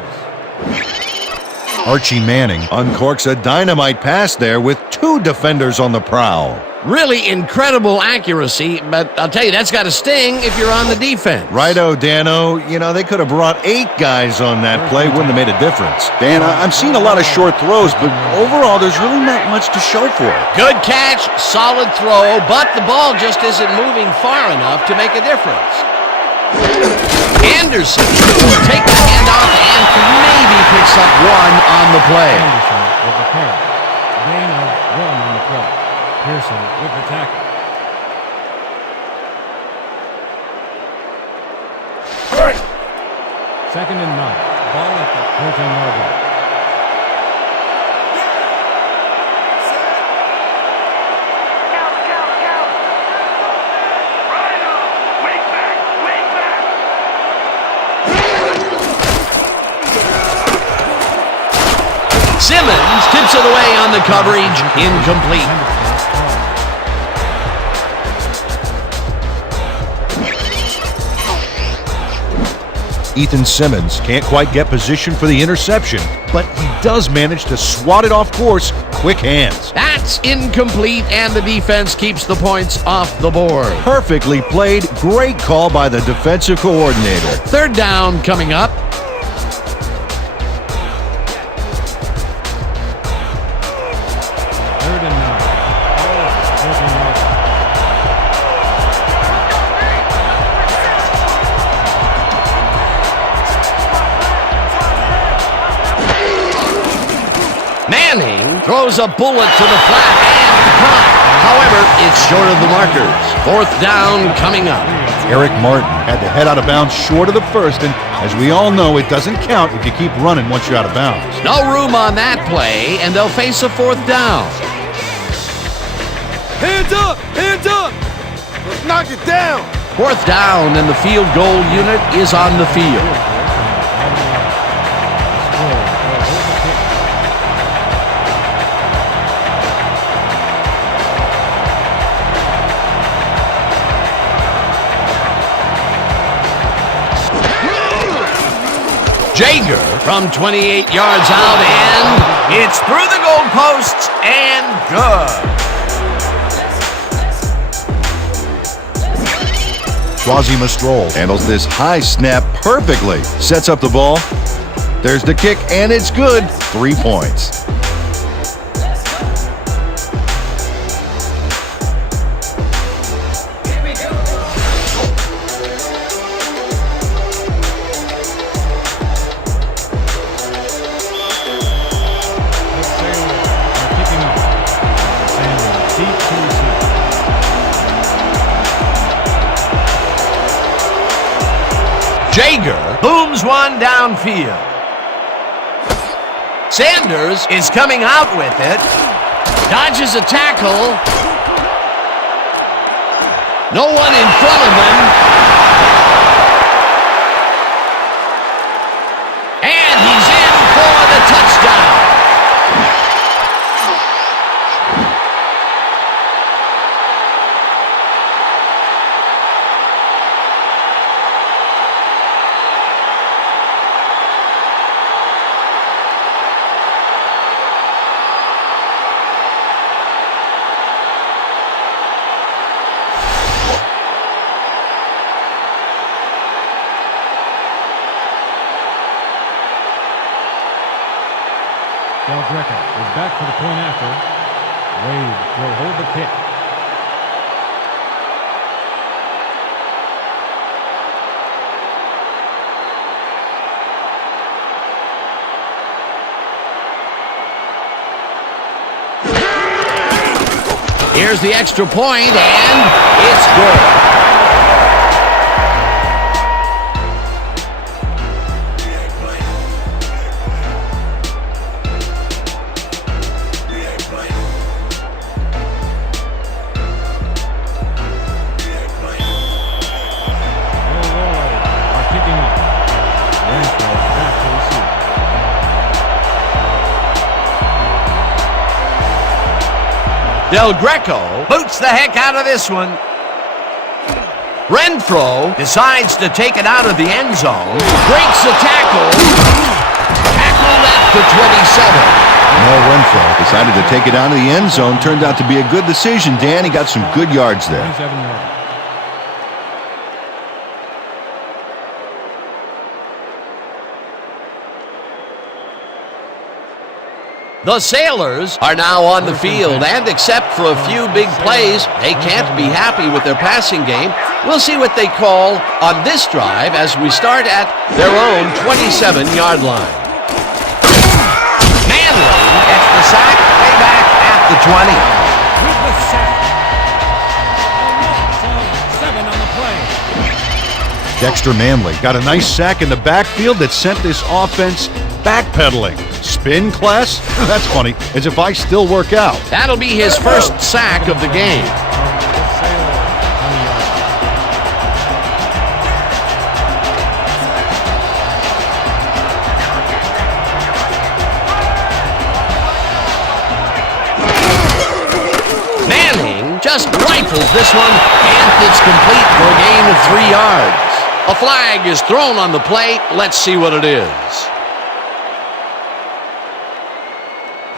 Archie Manning uncorks a dynamite pass there with 2 defenders on the prowl. Really incredible accuracy, but I'll tell you, that's got to sting if you're on the defense. Righto, Dano. You know, they could have brought 8 guys on that play. Wouldn't have made a difference. Dan, I'm seeing a lot of short throws, but overall, there's really not much to show for it. Good catch, solid throw, but the ball just isn't moving far enough to make a difference. Anderson will take the handoff and maybe picks up 1 on the play. Anderson with the carry. Gain of 1 on the play. Pearson with the tackle. Second and 9. Ball at the 14-yard line. Simmons tips it away on the coverage, incomplete. Ethan Simmons can't quite get position for the interception. but he does manage to swat it off course. Quick hands. That's incomplete, and the defense keeps the points off the board. Perfectly played. Great call by the defensive coordinator. Third down coming up. Third and 9. Manning throws a bullet to the flat and caught. However, it's short of the markers. Fourth down coming up. Eric Martin had to head out of bounds short of the first, and as we all know, it doesn't count if you keep running once you're out of bounds. No room on that play, and they'll face a fourth down. Hands up! Hands up! Let's knock it down! Fourth down, and the field goal unit is on the field. Jager from 28 yards out, and it's through the goalposts and good. Quasi Stroll Handles this high snap perfectly. Sets up the ball. There's the kick, and it's good. 3 points. Jager booms one downfield. Sanders is coming out with it. Dodges a tackle. No one in front of him. And he's in for the touchdown. Del Greco is back for the point after. Wade will hold the kick. Here's the extra point, and it's good. Del Greco boots the heck out of this one. Renfro decides to take it out of the end zone. Breaks the tackle. Tackled at the 27. Renfro decided to take it out of the end zone. Turned out to be a good decision, Dan. He got some good yards there. 27 yards. The Sailors are now on the field, and except for a few big plays, they can't be happy with their passing game. We'll see what they call on this drive as we start at their own 27-yard line. Manley gets the sack, way back at the 20. With the sack. So 7 on the play. Dexter Manley got a nice sack in the backfield that sent this offense backpedaling. Spin class? That's funny, as if I still work out. That'll be his first sack of the game. Manning just rifles this one, and it's complete for a gain of 3 yards. A flag is thrown on the play. Let's see what it is.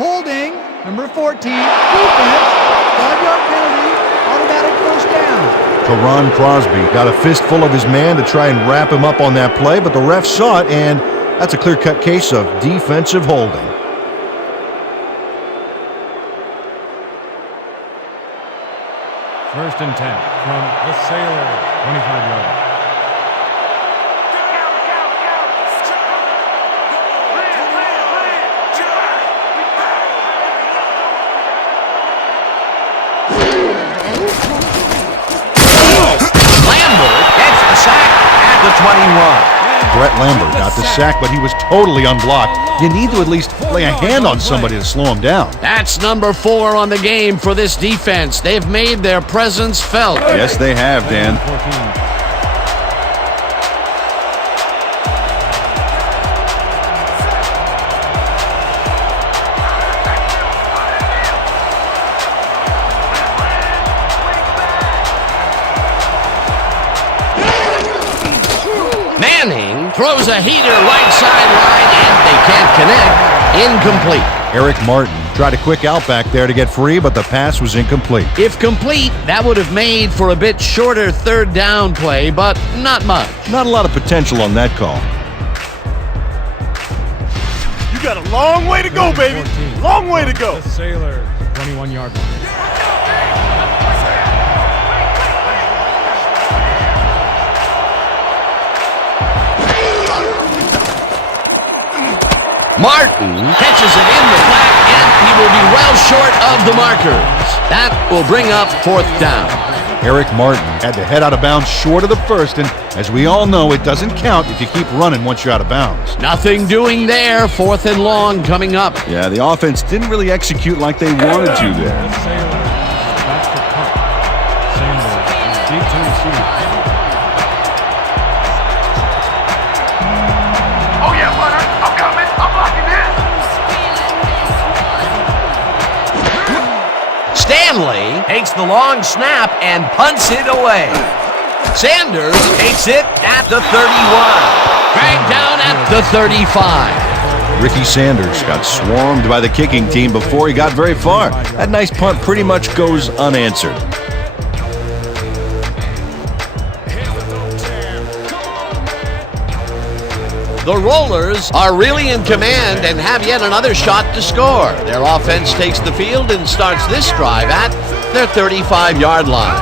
Holding, number 14, defense, 5-yard penalty, automatic first down. Teron Crosby got a fistful of his man to try and wrap him up on that play, but the ref saw it, and that's a clear-cut case of defensive holding. First and 10 from the Sailors, 25 yards. Lambert gets the sack at the 21. Brett Lambert got the sack, but he was totally unblocked. You need to at least lay a hand on somebody to slow him down. That's number 4 on the game for this defense. They've made their presence felt. Yes, they have, Dan. 14. Manning throws a heater right sideline, and they can't connect. Incomplete. Eric Martin tried a quick out back there to get free, but the pass was incomplete. If complete, that would have made for a bit shorter third down play, but not much. Not a lot of potential on that call. You got a long way to go, baby. 14. Long way to go. The Sailors, 21-yard line. Martin catches it in the flat, and he will be well short of the markers. That will bring up fourth down. Eric Martin had to head out of bounds short of the first, and as we all know, it doesn't count if you keep running once you're out of bounds. Nothing doing there. Fourth and long coming up. Yeah, the offense didn't really execute like they wanted to there. The Sailors, that's the punt. Sanders, deep to receive. Oh yeah, Butter. I'm coming. I'm blocking this. Stanley takes the long snap and punts it away. Sanders takes it at the 31. Dragged down at the 35. Ricky Sanders got swarmed by the kicking team before he got very far. That nice punt pretty much goes unanswered. The Rollers are really in command and have yet another shot to score. Their offense takes the field and starts this drive at their 35-yard line.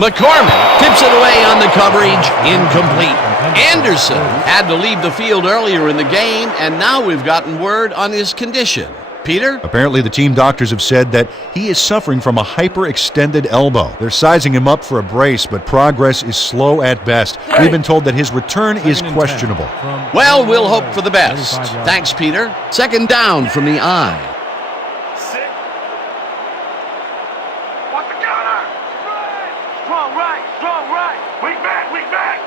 McCormick tips it away on the coverage, incomplete. Anderson had to leave the field earlier in the game, and now we've gotten word on his condition. Peter? Apparently, the team doctors have said that he is suffering from a hyperextended elbow. They're sizing him up for a brace, but progress is slow at best. We've been told that his return is questionable. Well, we'll hope for the best. Thanks, Peter. Second down from the eye. Sit. What's the counter? Strong right. Strong right. Weak back. Weak back.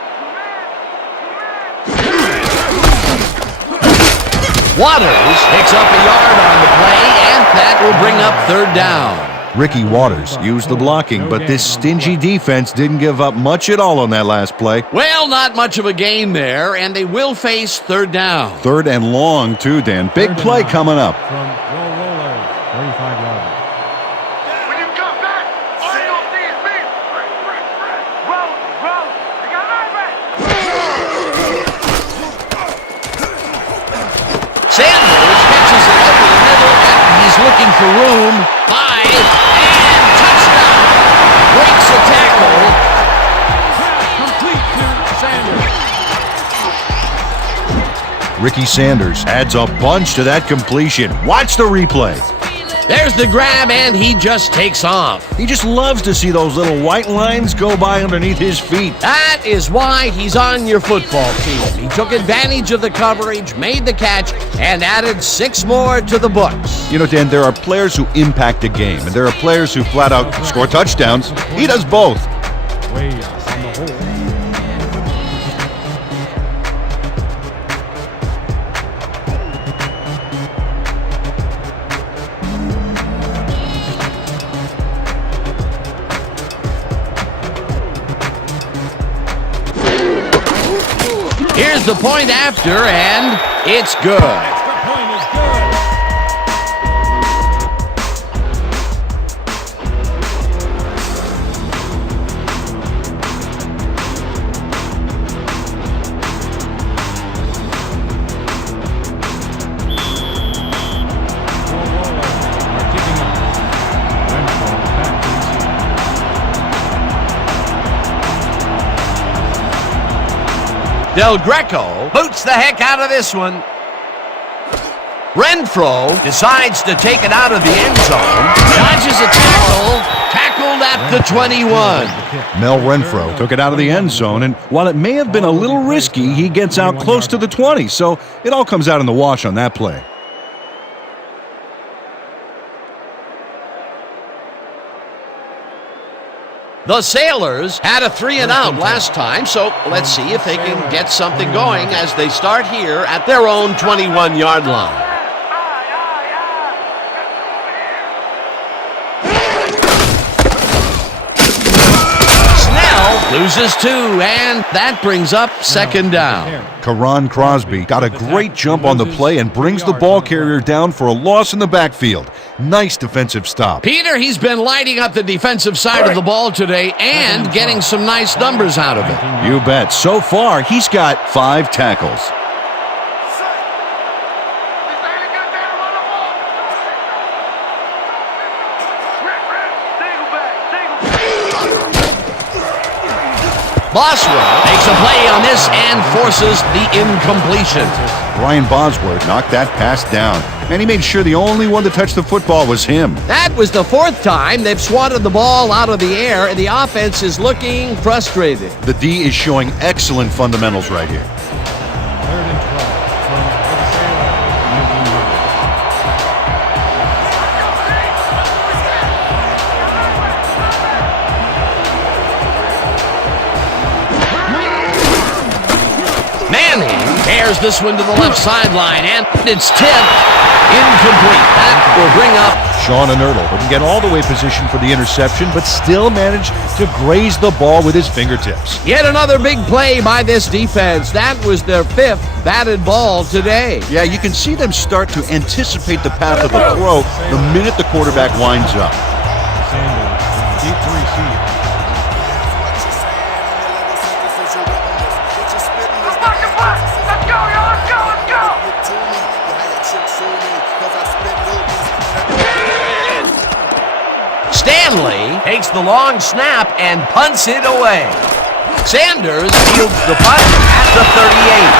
Waters picks up a yard on the play, and that will bring up third down. Ricky Waters used the blocking, but this stingy defense didn't give up much at all on that last play. Well, not much of a gain there, and they will face third down. Third and long, too, Dan. Big play coming up. From your Rollers, 35-yard line. When you come back, all you gonna see is me. Roll. Roll. You got my back. Sanders catches it over the middle, and he's looking for room. 5, and touchdown! Breaks a tackle. Complete to Sanders. Ricky Sanders adds a bunch to that completion. Watch the replay. There's the grab, and he just takes off. He just loves to see those little white lines go by underneath his feet. That is why he's on your football team. He took advantage of the coverage, made the catch, and added 6 more to the books. You know, Dan, there are players who impact a game, and there are players who flat out score touchdowns. He does both. Way on the hole. Here's the point after, and it's good. Extra point is good. Del Greco boots the heck out of this one. Renfro decides to take it out of the end zone. Dodges a tackle. Tackled at the 21. Mel Renfro took it out of the end zone, and while it may have been a little risky, he gets out close to the 20, so it all comes out in the wash on that play. The Sailors had a 3-and-out last time, so let's see if they can get something going as they start here at their own 21-yard line. Snell loses 2, and that brings up second down. Karan Crosby got a great jump on the play and brings the ball carrier down for a loss in the backfield. Nice defensive stop. Peter, he's been lighting up the defensive side of the ball today and getting some nice numbers out of it. You bet. So far, he's got 5 tackles. Boswell makes a play on this and forces the incompletion. Brian Bosworth knocked that pass down, and he made sure the only one to touch the football was him. That was the 4th time they've swatted the ball out of the air, and the offense is looking frustrated. The D is showing excellent fundamentals right here. 3rd and 12 from the Sailors. Manning airs this one to the left sideline, and it's tipped. Incomplete. That will bring up Sean Inertle couldn't get all the way positioned for the interception, but still managed to graze the ball with his fingertips. yet another big play by this defense. That was their 5th batted ball today. Yeah, you can see them start to anticipate the path of the throw the minute the quarterback winds up. Sanders deep to receive. Let's go, y'all. Let's go. Let's go. Stanley takes the long snap and punts it away. Sanders fields the punt at the 38.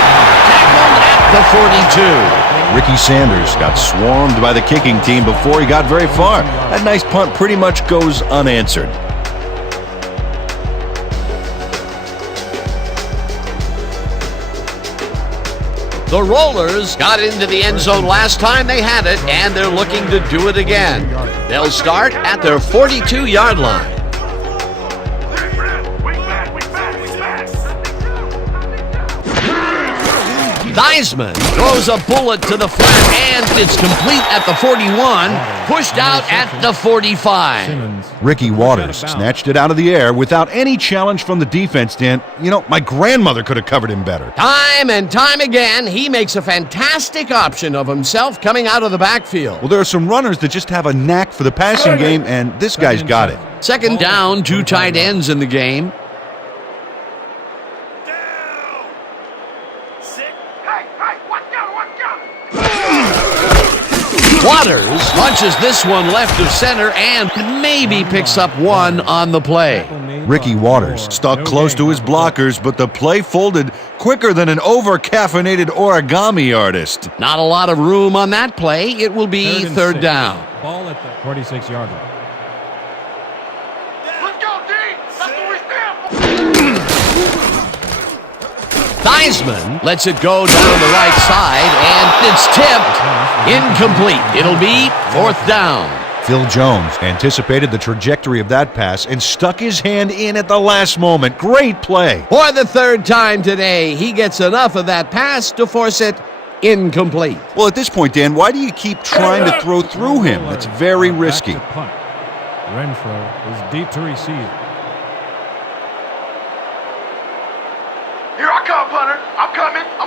Tackled at the 42. Ricky Sanders got swarmed by the kicking team before he got very far. That nice punt pretty much goes unanswered. The Rollers got into the end zone last time they had it, and they're looking to do it again. They'll start at their 42-yard line. Theismann throws a bullet to the flat, and it's complete at the 41, pushed out at the 45. Ricky Waters snatched it out of the air without any challenge from the defense, Dan. You know, my grandmother could have covered him better. Time and time again, he makes a fantastic option of himself coming out of the backfield. Well, there are some runners that just have a knack for the passing game, and this guy's got it. Second down, 2 tight ends in the game. Waters punches this one left of center and maybe picks up 1 on the play. Ricky Waters stuck close to his blockers, but the play folded quicker than an over-caffeinated origami artist. Not a lot of room on that play. It will be 3rd down. Ball at the 46-yard line. Let's go, D. That's what we stand for. Theismann lets it go down the right side, and it's tipped. Incomplete. It'll be 4th down. Phil Jones anticipated the trajectory of that pass and stuck his hand in at the last moment. Great play. For the 3rd time today, he gets enough of that pass to force it incomplete. Well, at this point, Dan, why do you keep trying to throw through him? That's very risky. Back to punt. Renfro is deep to receive. Here I come, punter. I'm coming. I'm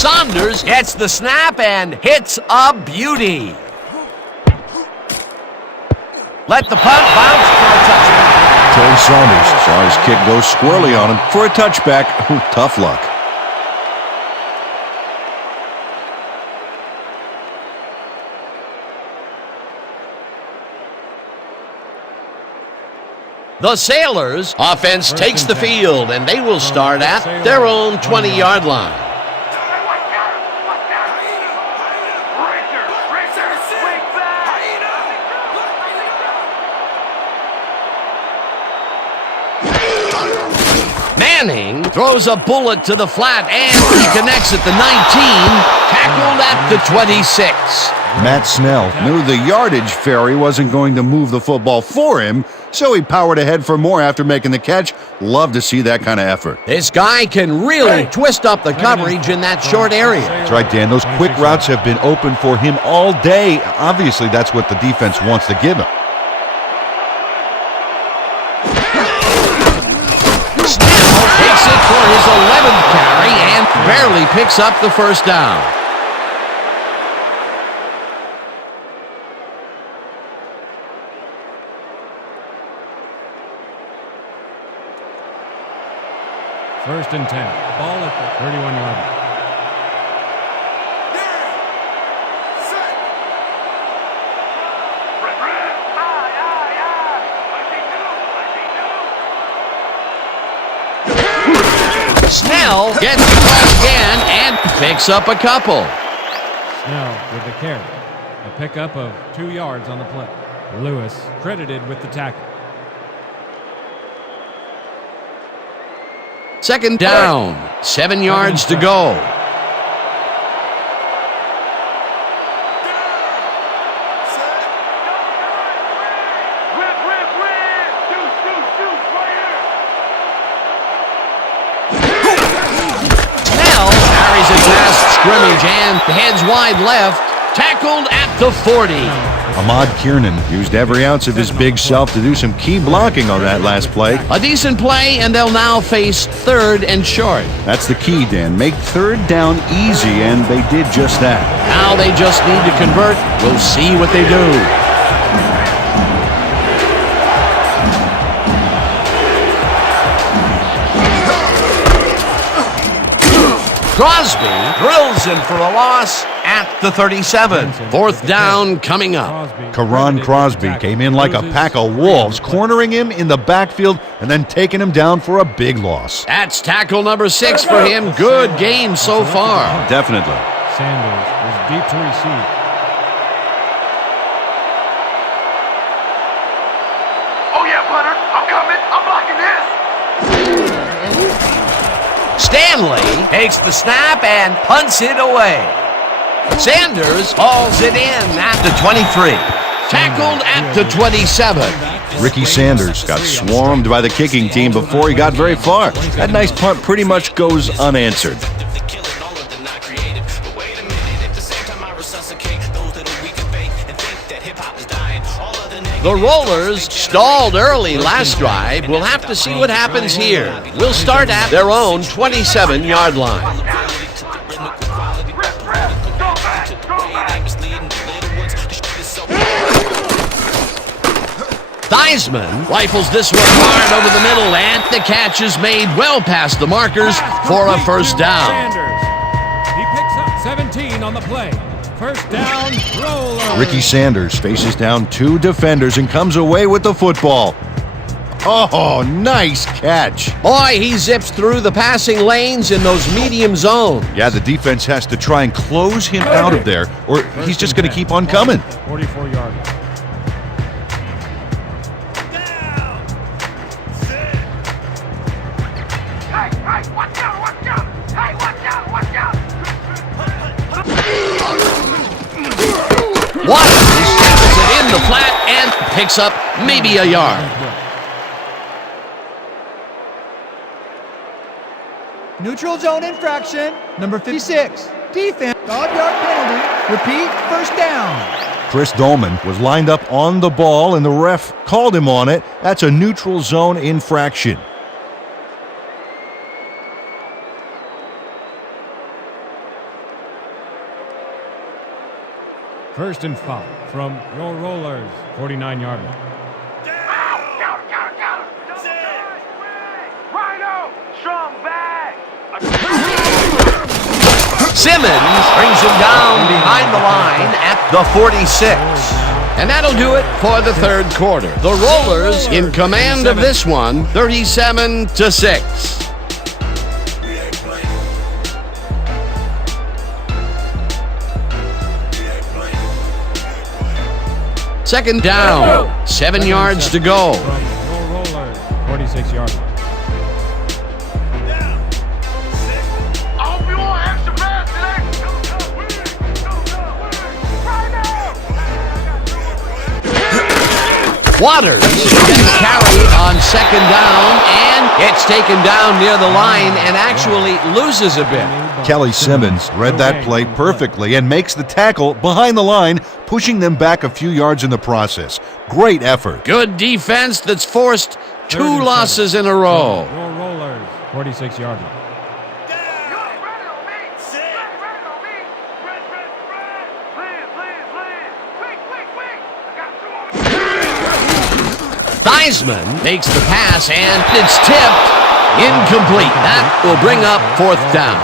Saunders gets the snap and hits a beauty. Let the punt bounce for a touchback. Terry Saunders saw his kick go squirrely on him for a touchback. Tough luck. The Sailors offense takes the field, and they will start at their own 20-yard line. Manning throws a bullet to the flat, and he connects at the 19, tackled at the 26. Matt Snell knew the yardage fairy wasn't going to move the football for him, so he powered ahead for more after making the catch. Love to see that kind of effort. This guy can really twist up the coverage in that short area. That's right, Dan. Those quick routes have been open for him all day. Obviously, that's what the defense wants to give him. Snell takes it for his 11th carry and barely picks up the first down. First and 10. Ball at the 31-yard line. Snell gets the ball again and picks up a couple. Snell with the carry. A pickup of 2 yards on the play. Lewis credited with the tackle. Second down, 7 yards to go. Snell carries it past scrimmage and heads wide left, tackled at the 40. Ahmad Kiernan used every ounce of his big self to do some key blocking on that last play. A decent play, and they'll now face 3rd and short. That's the key, Dan. Make 3rd down easy, and they did just that. Now they just need to convert. We'll see what they do. Crosby drills in for a loss at the 37. 4th down coming up. Karan Crosby came in like a pack of wolves, cornering him in the backfield and then taking him down for a big loss. That's tackle number 6 for him. Good game so far. Definitely. Sanders is deep to receive. Oh yeah, punter. I'm coming. I'm blocking this. Stanley takes the snap and punts it away. Sanders hauls it in at the 23. Tackled at the 27. Ricky Sanders got swarmed by the kicking team before he got very far. That nice punt pretty much goes unanswered. The Rollers stalled early last drive. We'll have to see what happens here. We'll start at their own 27-yard line. Theismann rifles this one hard over the middle, and the catch is made well past the markers for a first down. Sanders. He picks up 17 on the play. First down, Roller. Ricky Sanders faces down 2 defenders and comes away with the football. Oh, nice catch. Boy, he zips through the passing lanes in those medium zones. Yeah, the defense has to try and close him out of there, or he's just going to keep on coming. 44-yard line. Hey, watch out, watch out. Hey, watch out, watch out. Watson tackles it in the flat and picks up maybe a yard. Neutral zone infraction, number 56. Defense, 5-yard penalty. Repeat, first down. Chris Dolman was lined up on the ball, and the ref called him on it. That's a neutral zone infraction. First and 5 from your Rollers, 49-yard line. Rhino, strong bag. Simmons brings him down behind the line at the 46. And that'll do it for the third quarter. The Rollers in command of this one, 37-6. Second down, 7 yards to go. From your Rollers, 46-yard line. I hope you all extra fast today. Waters gets carried on second down, and it's taken down near the line and actually loses a bit. Kelly Simmons read that play perfectly and makes the tackle behind the line, pushing them back a few yards in the process. Great effort. Good defense that's forced 2 losses in a row. Your Rollers, 46-yard line. Theismann makes the pass, and it's tipped. Incomplete. That will bring up 4th down.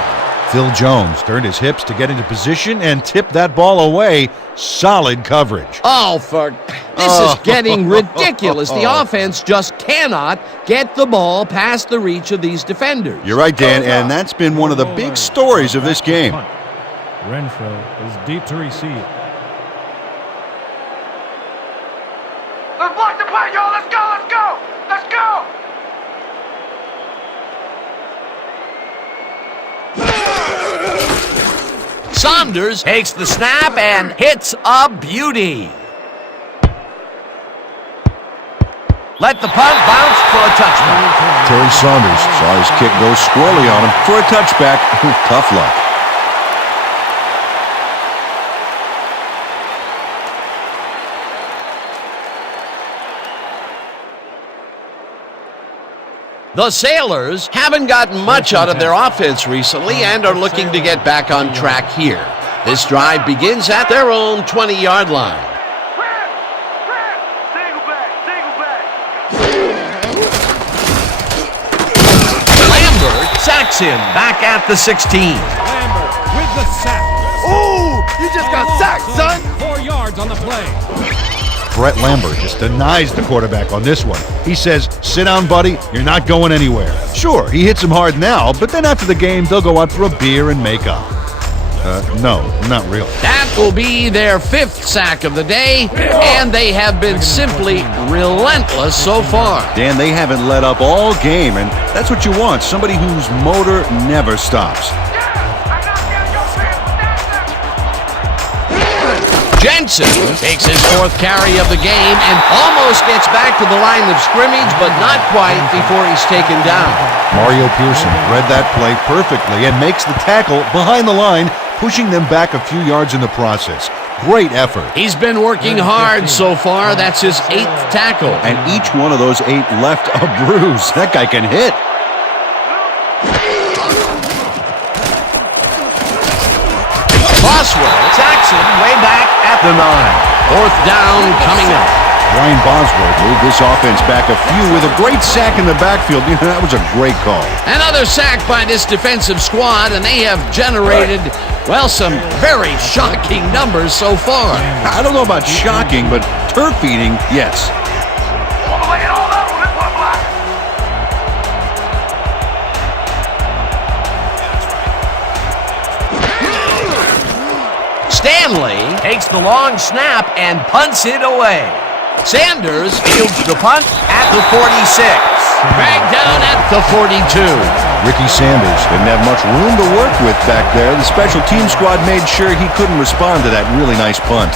Phil Jones turned his hips to get into position and tipped that ball away. Solid coverage. Oh, this is getting ridiculous. The offense just cannot get the ball past the reach of these defenders. You're right, Dan, and that's been one of the big stories of this game. Renfro is deep to receive. Let's block the play, y'all. Let's go, let's go, let's go. Saunders takes the snap and hits a beauty. Let the punt bounce for a touchback. Terry Saunders saw his kick go squirrely on him for a touchback. Tough luck. The Sailors haven't gotten much out of their offense recently and are looking to get back on track here. This drive begins at their own 20-yard line. Single back. Lambert sacks him back at the 16. Lambert with the sack. Ooh, you just got sacked, son. 4 yards on the play. Brett Lambert just denies the quarterback on this one. He says, sit down, buddy, you're not going anywhere. Sure, he hits him hard now, but then after the game, they'll go out for a beer and make up. No, not really. That will be their 5th sack of the day, and they have been simply relentless so far. Dan, they haven't let up all game, and that's what you want. Somebody whose motor never stops. Jensen takes his 4th carry of the game and almost gets back to the line of scrimmage, but not quite before he's taken down. Mario Pearson read that play perfectly and makes the tackle behind the line, pushing them back a few yards in the process. Great effort. He's been working hard so far. That's his 8th tackle. And each one of those 8 left a bruise. That guy can hit. Boswell sacks him way back at the 9. 4th down coming up. Brian Boswell moved this offense back a few with a great sack in the backfield. That was a great call. Another sack by this defensive squad, and they have generated, well, some very shocking numbers so far. I don't know about shocking, but turf eating, yes. All the way and all out on this one block. Stanley takes the long snap and punts it away. Sanders fields the punt at the 46. Dragged down at the 42. Ricky Sanders didn't have much room to work with back there. The special team squad made sure he couldn't respond to that really nice punt.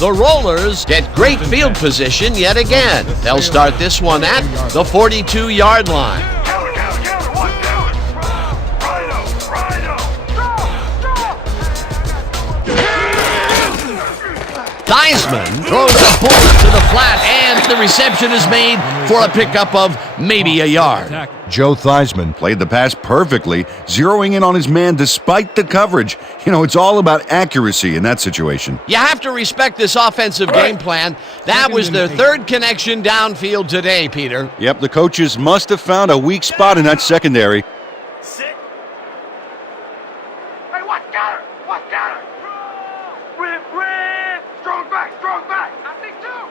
The Rollers get great field position yet again. They'll start this one at the 42-yard line. Counter, one, two. Rhino. Theismann throws a bullet to the flat, and the reception is made for a pickup of maybe a yard. Joe Theismann Played the pass perfectly, zeroing in on his man despite the coverage. You know, it's all about accuracy in that situation. You have to respect this offensive game plan. That was their third connection downfield today, Peter. Yep, the coaches must have found a weak spot in that secondary. Sit. Hey, watch got her? Watch got her? Red. Strong back. I see two.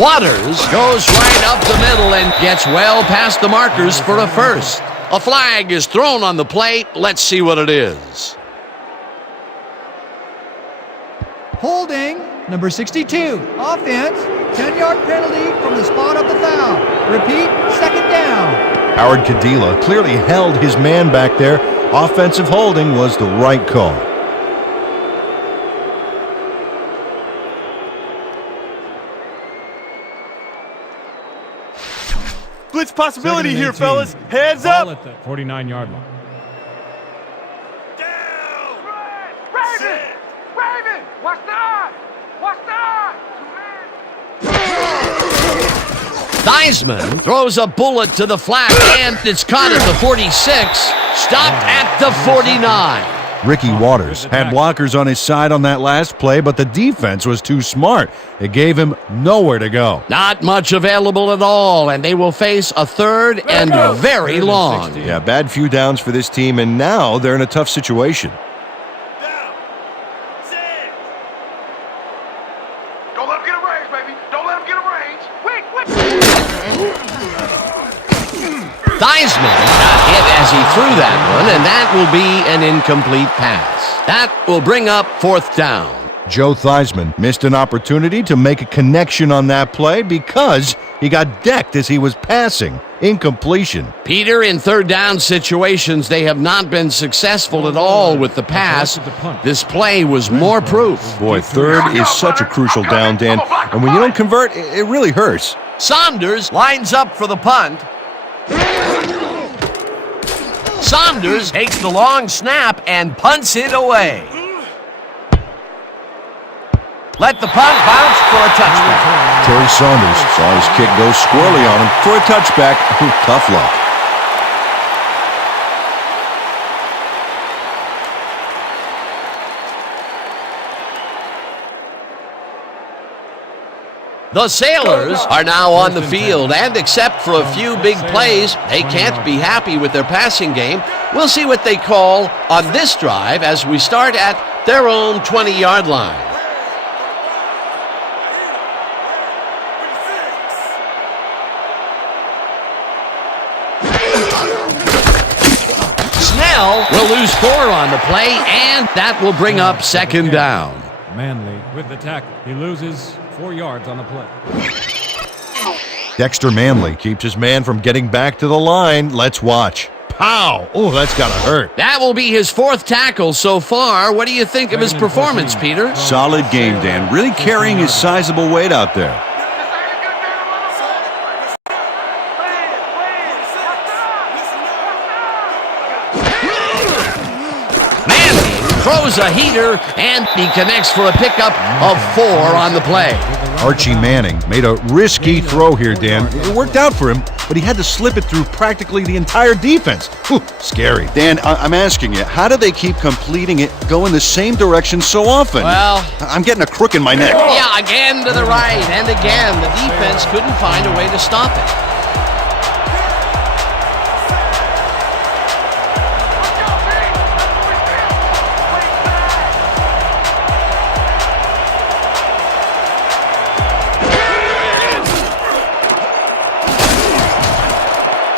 Waters goes right up the middle and gets well past the markers for a first. A flag is thrown on the plate. Let's see what it is. Holding, number 62. Offense, 10-yard penalty from the spot of the foul. Repeat, second down. Howard Kadila clearly held his man back there. Offensive holding was the right call. Blitz possibility Second here, and 18. fellas. Heads Ball up. at the 49-yard line. Raven. Watch the eye. Theismann throws a bullet to the flat, and it's caught at the 46. Stopped at the 49. Ricky Waters had blockers on his side on that last play, but the defense was too smart. It gave him nowhere to go. Not much available at all, and they will face a third and very long. Yeah, bad few downs for this team, and now they're in a tough situation. Down. Sit. Don't let him get a range, baby. Don't let him get a range. Quick. Theismann got hit as he threw that one, and that will be an incomplete pass. That will bring up fourth down. Joe Theismann missed an opportunity to make a connection on that play because he got decked as he was passing. Incompletion. Peter, in third down situations, they have not been successful at all with the pass. This play was more proof. Boy, third is such a crucial down, Dan. And when you don't convert, it really hurts. Saunders lines up for the punt. Saunders takes the long snap and punts it away. Let the punt bounce for a touchback. Terry Saunders saw his kick go squirrely on him for a touchback. Tough luck. The Sailors are now on the field, and except for a few big plays, they can't be happy with their passing game. We'll see what they call on this drive as we start at their own 20-yard line. Snell will lose 4 on the play, and that will bring up second down. Manley with the tackle. He loses 4 yards on the play. Dexter Manley keeps his man from getting back to the line. Let's watch. Pow! Oh, that's gotta hurt. That will be his 4th tackle so far. What do you think of his performance, Peter? Solid game, Dan. Really carrying his sizable weight out there. Throws a heater, and he connects for a pickup of 4 on the play. Archie Manning made a risky throw here, Dan. It worked out for him, but he had to slip it through practically the entire defense. Whew, scary. Dan, I'm asking you, how do they keep completing it going the same direction so often? Well, I'm getting a crook in my neck. yeah, again to the right, and again, the defense couldn't find a way to stop it.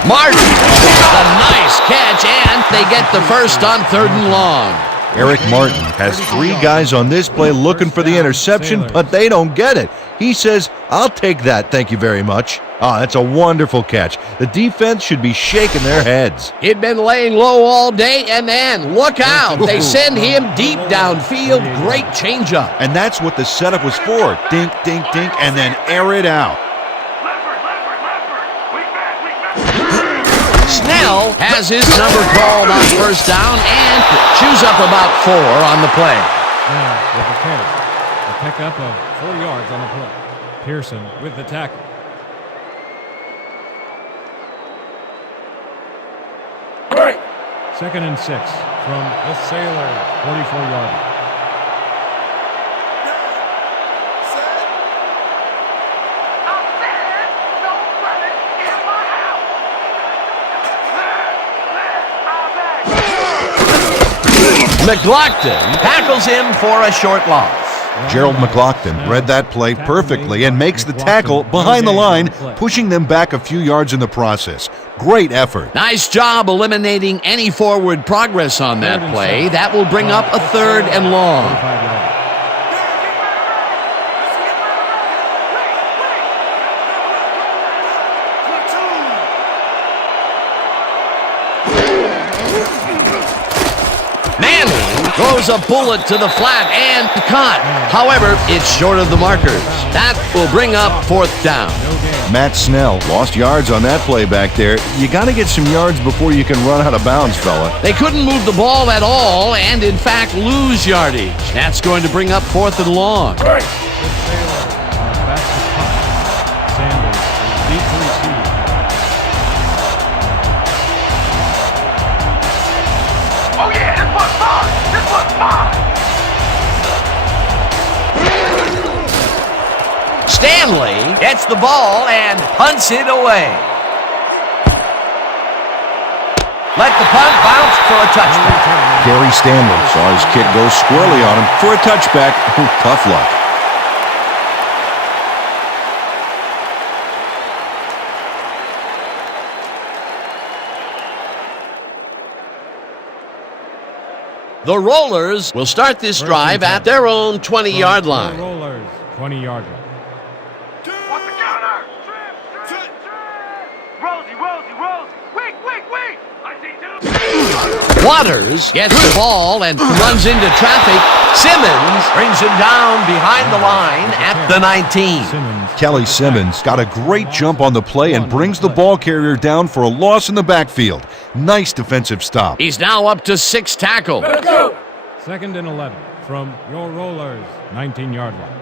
Martin, a nice catch, and they get the first on 3rd and long. Eric Martin has 3 guys on this play looking for the interception, but they don't get it. He says, I'll take that, thank you very much. Ah, that's a wonderful catch. The defense should be shaking their heads. He'd been laying low all day, and then, look out, they send him deep downfield. Great changeup. And that's what the setup was for. Dink, dink, dink, and then air it out. Snell has his number called on 1st down and chews up about 4 on the play. Snell with the carry. A pickup of 4 yards on the play. Pearson with the tackle. Second and 6 from the Sailors, 44-yard line. McLaughlin tackles him for a short loss. Gerald McLaughlin read that play perfectly and makes the tackle behind the line, pushing them back a few yards in the process. Great effort. Nice job eliminating any forward progress on that play. That will bring up a 3rd and long. Throws a bullet to the flat and caught. However, it's short of the markers. That will bring up 4th down. Matt Snell lost yards on that play back there. You got to get some yards before you can run out of bounds, fella. They couldn't move the ball at all and, in fact, lose yardage. That's going to bring up 4th and long. Stanley gets the ball and punts it away. Let the punt bounce for a touchback. Gary Stanley saw his kick go squarely on him for a touchback. Tough luck. The Rollers will start this drive at their own 20-yard line. Rollers, 20-yard line. What's the counter? Rosie, wait, I see 2. Waters gets the ball and runs into traffic. Simmons brings him down behind the line at the 19. Kelly Simmons got a great jump on the play and brings the ball carrier down for a loss in the backfield. Nice defensive stop. He's now up to 6 tackles. Let's go. 2nd and 11 from your Rollers, 19-yard line.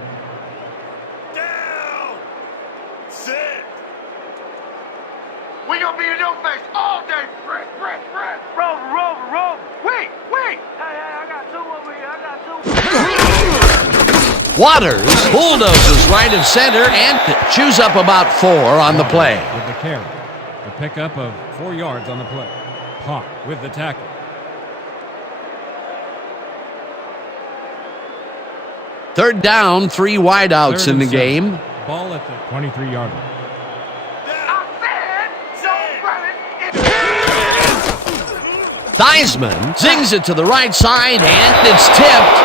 Down. Sit. We gonna be in your face all day. Press. Rover. Wait. Hey, I got 2 over here. Waters bulldozes right of center and chews up about 4 on the play. With the carry. A pickup of 4 yards on the play. Pop with the tackle. Third down, 3 wideouts in the game. Ball at the 23-yard line. Theismann zings it to the right side, and it's tipped.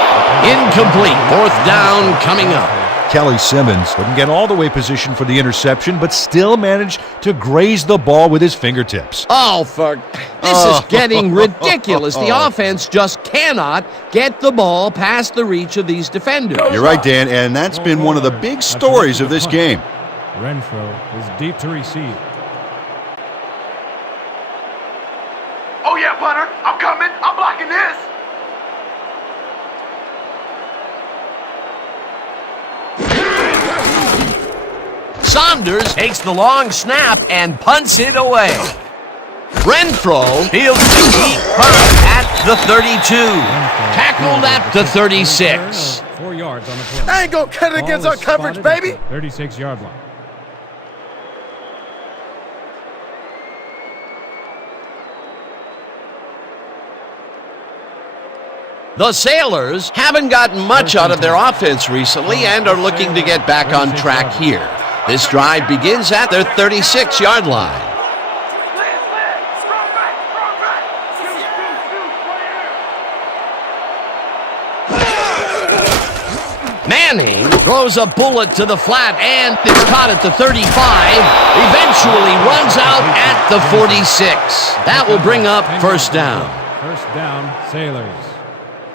Incomplete. 4th down coming up. Kelly Simmons couldn't get all the way positioned for the interception, but still managed to graze the ball with his fingertips. This is getting ridiculous. The offense just cannot get the ball past the reach of these defenders. You're right, Dan, and that's been one of the big stories of this game. Renfro is deep to receive. Oh yeah, punter. I'm coming. I'm blocking this. Saunders takes the long snap and punts it away. Renfro fields the deep punt at the 32. Tackled at the 36. 4 yards on the play. I ain't gonna cut it against Ball our is coverage, spotted baby. at the 36-yard line. The Sailors haven't gotten much out of their offense recently and are looking to get back on track here. This drive begins at their 36-yard line. Strong back. Shoot, Manning throws a bullet to the flat and it's caught at the 35. Eventually runs out at the 46. That will bring up 1st down. 1st down, Sailors.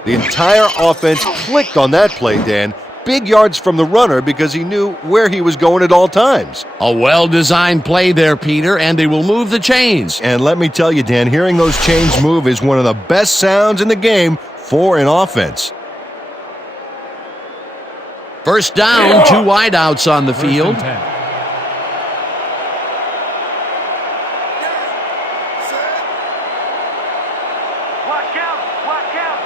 The entire offense clicked on that play, Dan. Big yards from the runner because he knew where he was going at all times. A well-designed play there, Peter, and they will move the chains. And let me tell you, Dan, hearing those chains move is one of the best sounds in the game for an offense. First down, 2 wideouts on the field. First and 10. Watch out! Watch out!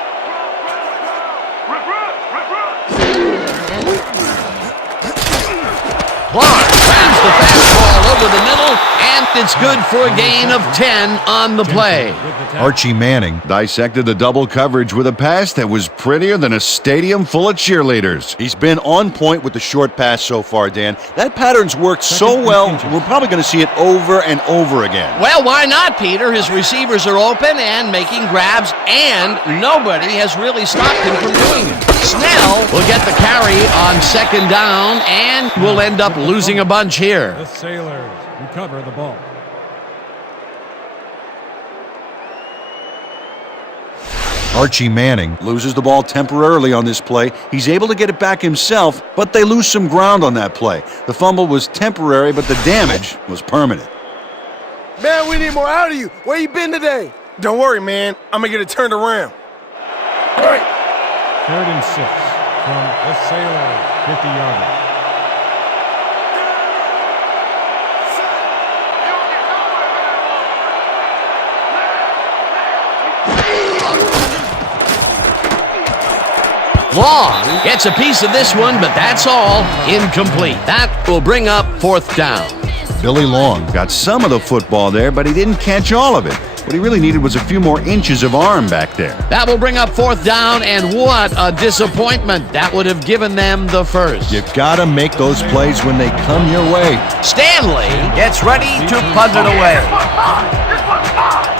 Clark grabs the fastball over the middle, and it's good for a gain of 10 on the play. Archie Manning Dissected the double coverage with a pass that was prettier than a stadium full of cheerleaders. He's been on point with the short pass so far, Dan. That pattern's worked so well, we're probably going to see it over and over again. Well, why not, Peter? His receivers are open and making grabs, and nobody has really stopped him from doing it. Snell will get the carry on second down, and will end up losing a bunch here. The Sailors recover the ball. Archie Manning loses the ball temporarily on this play. He's able to get it back himself, but they lose some ground on that play. The fumble was temporary, but the damage was permanent. Man, we need more out of you. Where you been today? Don't worry, man. I'm gonna get it turned around. Right. 3rd and 6 from the Sailors, 50-yard line. Long gets a piece of this one, but that's all. Incomplete. That will bring up 4th down. Billy Long Got some of the football there, but he didn't catch all of it. What he really needed was a few more inches of arm back there. That will bring up 4th down, and what a disappointment. That would have given them the first. You gotta make those plays when they come your way. Stanley gets ready to punt it away. This one's mine!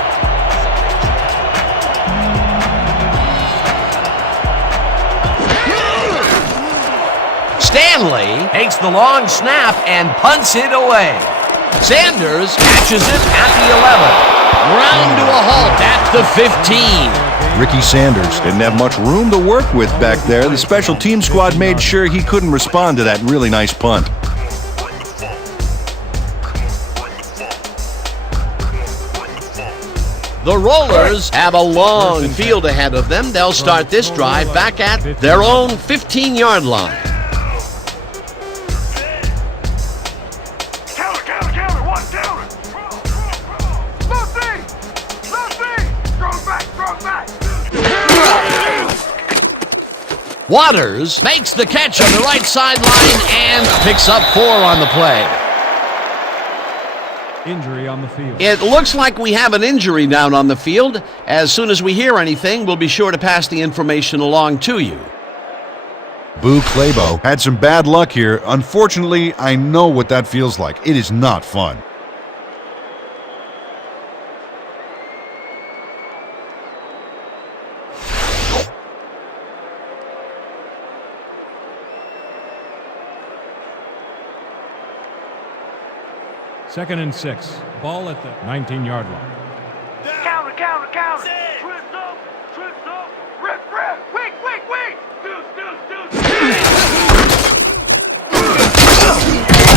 Stanley takes the long snap and punts it away. Sanders catches it at the 11. Ground to a halt at the 15. Ricky Sanders Didn't have much room to work with back there. The special team squad made sure he couldn't respond to that really nice punt. The Rollers have a long field ahead of them. They'll start this drive back at their own 15-yard line. Counter! One counter! Lucy! Strong back! Waters makes the catch on the right sideline and picks up 4 on the play. Injury on the field. It looks like we have an injury down on the field. As soon as we hear anything, we'll be sure to pass the information along to you. Boo Clabo had some bad luck here. Unfortunately, I know what that feels like. It is not fun. Second and 6. Ball at the 19-yard line. Counter! Trips up! Rip! Wait! Deuce!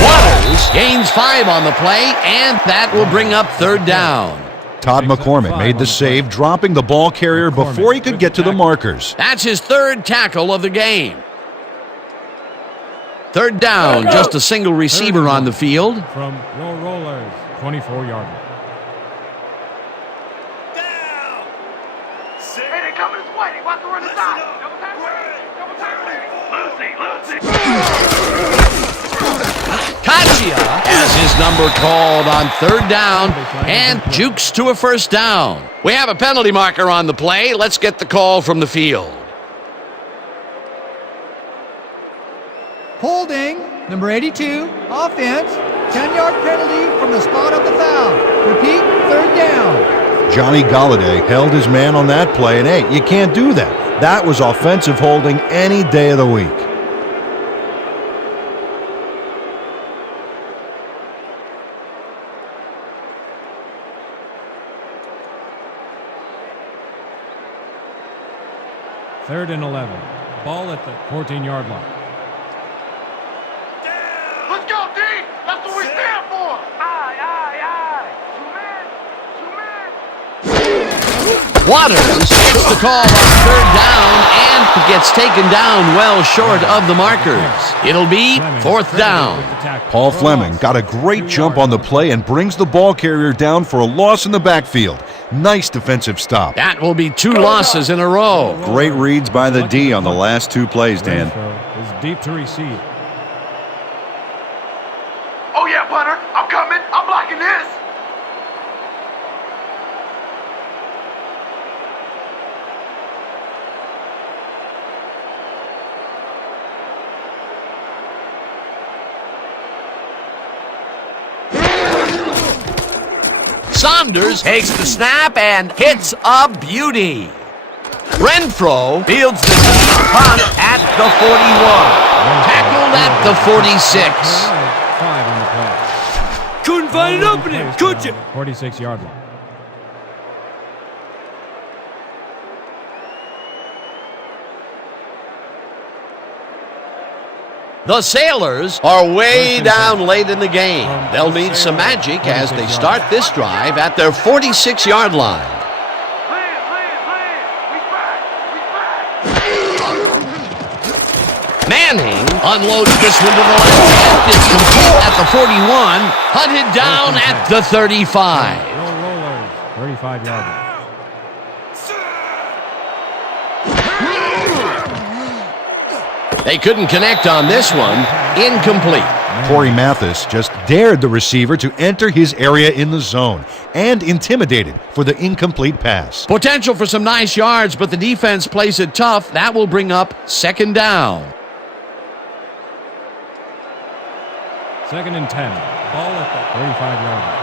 Waters gains 5 on the play, and that will bring up 3rd down. Todd McCormick made the save, dropping the ball carrier before he could get to the markers. That's his 3rd tackle of the game. 3rd down, just a single receiver on the field. From your Rollers, 24-yard line. Hey, they coming this way. They about to run the side. Double time. Lucy. Kachia has his number called on 3rd down and jukes to a 1st down. We have a penalty marker on the play. Let's get the call from the field. Holding, number 82, offense, 10-yard penalty from the spot of the foul. Repeat, 3rd down. Johnny Galladay held his man on that play, and hey, you can't do that. That was offensive holding any day of the week. Third and 11. Ball at the 14-yard line. Let's go, D! That's what we stand for! Aye! Two men! Waters gets the call on third down and gets taken down well short of the markers. It'll be fourth down. Paul Fleming got a great jump on the play and brings the ball carrier down for a loss in the backfield. Nice defensive stop. That will be 2 losses in a row. Great reads by the D on the last 2 plays, Dan. Is deep to receive. Oh yeah, punter. I'm coming. I'm blocking this. Saunders takes the snap and hits a beauty. Renfro fields the deep punt at the 41. Tackled at the 46. 5 on the play. Couldn't find an opening, could you? 46-yard line. The Sailors are way down late in the game. They'll need some magic as they start this drive at their 46-yard line. Manning unloads this one to the left. It's complete at the 41. Hunted down at the 35. Rollers, 35-yard line. They couldn't connect on this one. Incomplete. Corey Mathis just dared the receiver to enter his area in the zone and intimidated for the incomplete pass. Potential for some nice yards, but the defense plays it tough. That will bring up second down. 2nd and 10. Ball at the 35-yard line.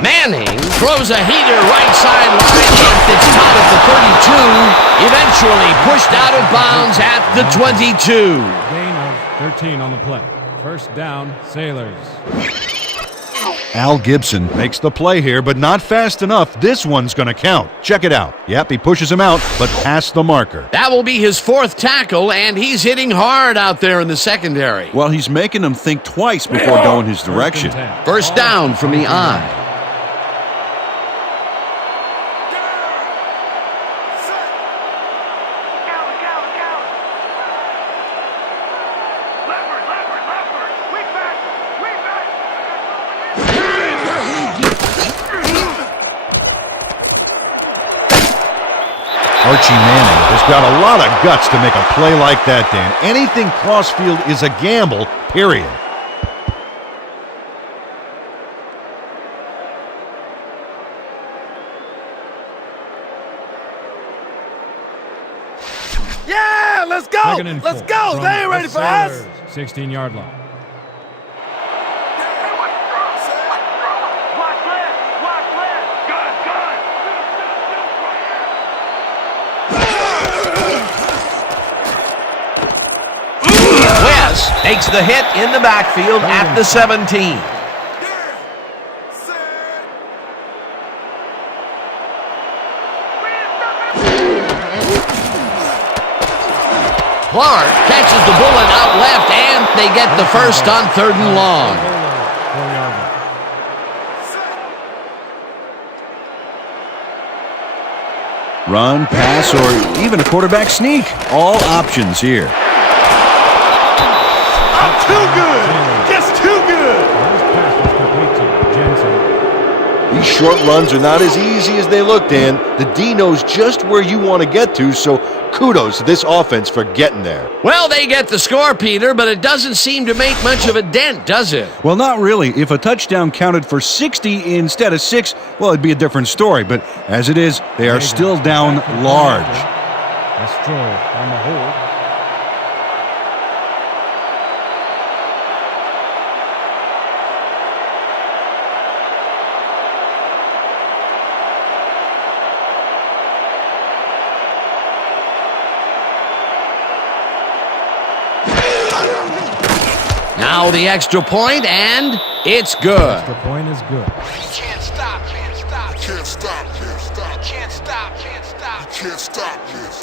Manning throws a heater right sideline and it's caught at the 32. Eventually pushed out of bounds at the 22. Gain of 13 on the play. First down, Sailors. Al Gibson makes the play here, but not fast enough. This one's going to count. Check it out. Yep, he pushes him out, but past the marker. That will be his 4th tackle, and he's hitting hard out there in the secondary. Well, he's making them think twice before going his direction. First down from the eye. Archie Manning has got a lot of guts to make a play like that, Dan. Anything crossfield is a gamble, period. Yeah, let's go. Let's go. They ain't ready for us. 16-yard line. Takes the hit in the backfield at the 17. Clark catches the bullet out left, and they get the first on 3rd and long. Run, pass, or even a quarterback sneak. All options here. Too good! Just too good! These short runs are not as easy as they look, Dan. The D knows just where you want to get to, so kudos to this offense for getting there. Well, they get the score, Peter, but it doesn't seem to make much of a dent, does it? Well, not really. If a touchdown counted for 60 instead of 6, well, it'd be a different story. But as it is, they are still down large. A Stroll on the hold. Now the extra point, and it's good. Extra point is good. Can't stop, can't stop, can't stop, can't stop, can't stop, can't stop, can't stop this.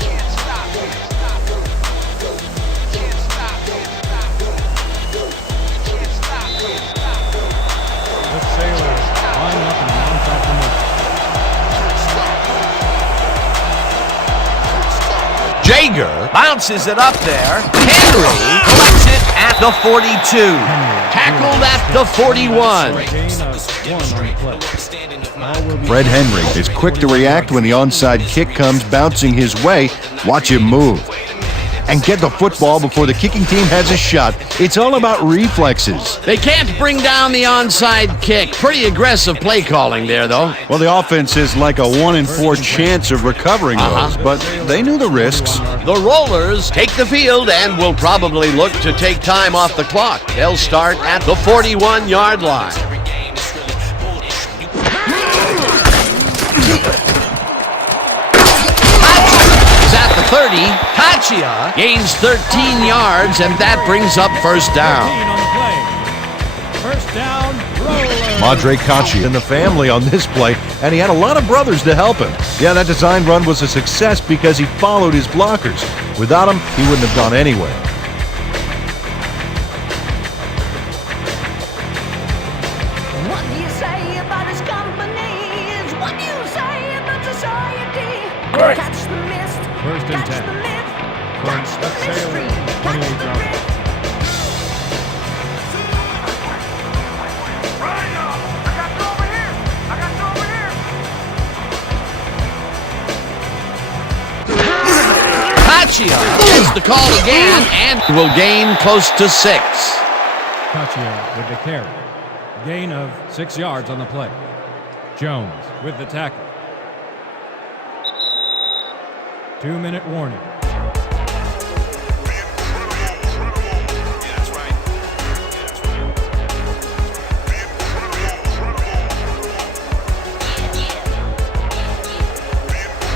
Can't stop, can't stop. Hager bounces it up there. Henry collects it at the 42. Tackled at the 41. Gain of 1 on the play. Ball will be Fred Henry is quick to react when the onside kick comes bouncing his way. Watch him move and get the football before the kicking team has a shot. It's all about reflexes. They can't bring down the onside kick. Pretty aggressive play calling there, though. Well, the offense is like a 1 in 4 chance of recovering those, but they knew the risks. The Rollers take the field and will probably look to take time off the clock. They'll start at the 41-yard line. Is at the 30. Tachia gains 13 yards, and that brings up first down. on the play. First down, Roller. Madre Kachi and the family on this play, and he had a lot of brothers to help him. Yeah, that design run was a success because he followed his blockers. Without him, he wouldn't have gone anywhere. What do you say about his companies? What do you say about society? Catch the mist. First and Catch 10. the myth. From Catch the mystery. Sailor, Catch 28 the yards. drift. Right now. I got you over here. I got you over here. Tachia gets the call again and will gain close to 6. Tachia with the carry. Gain of 6 yards on the play. Jones with the tackle. 2-minute warning.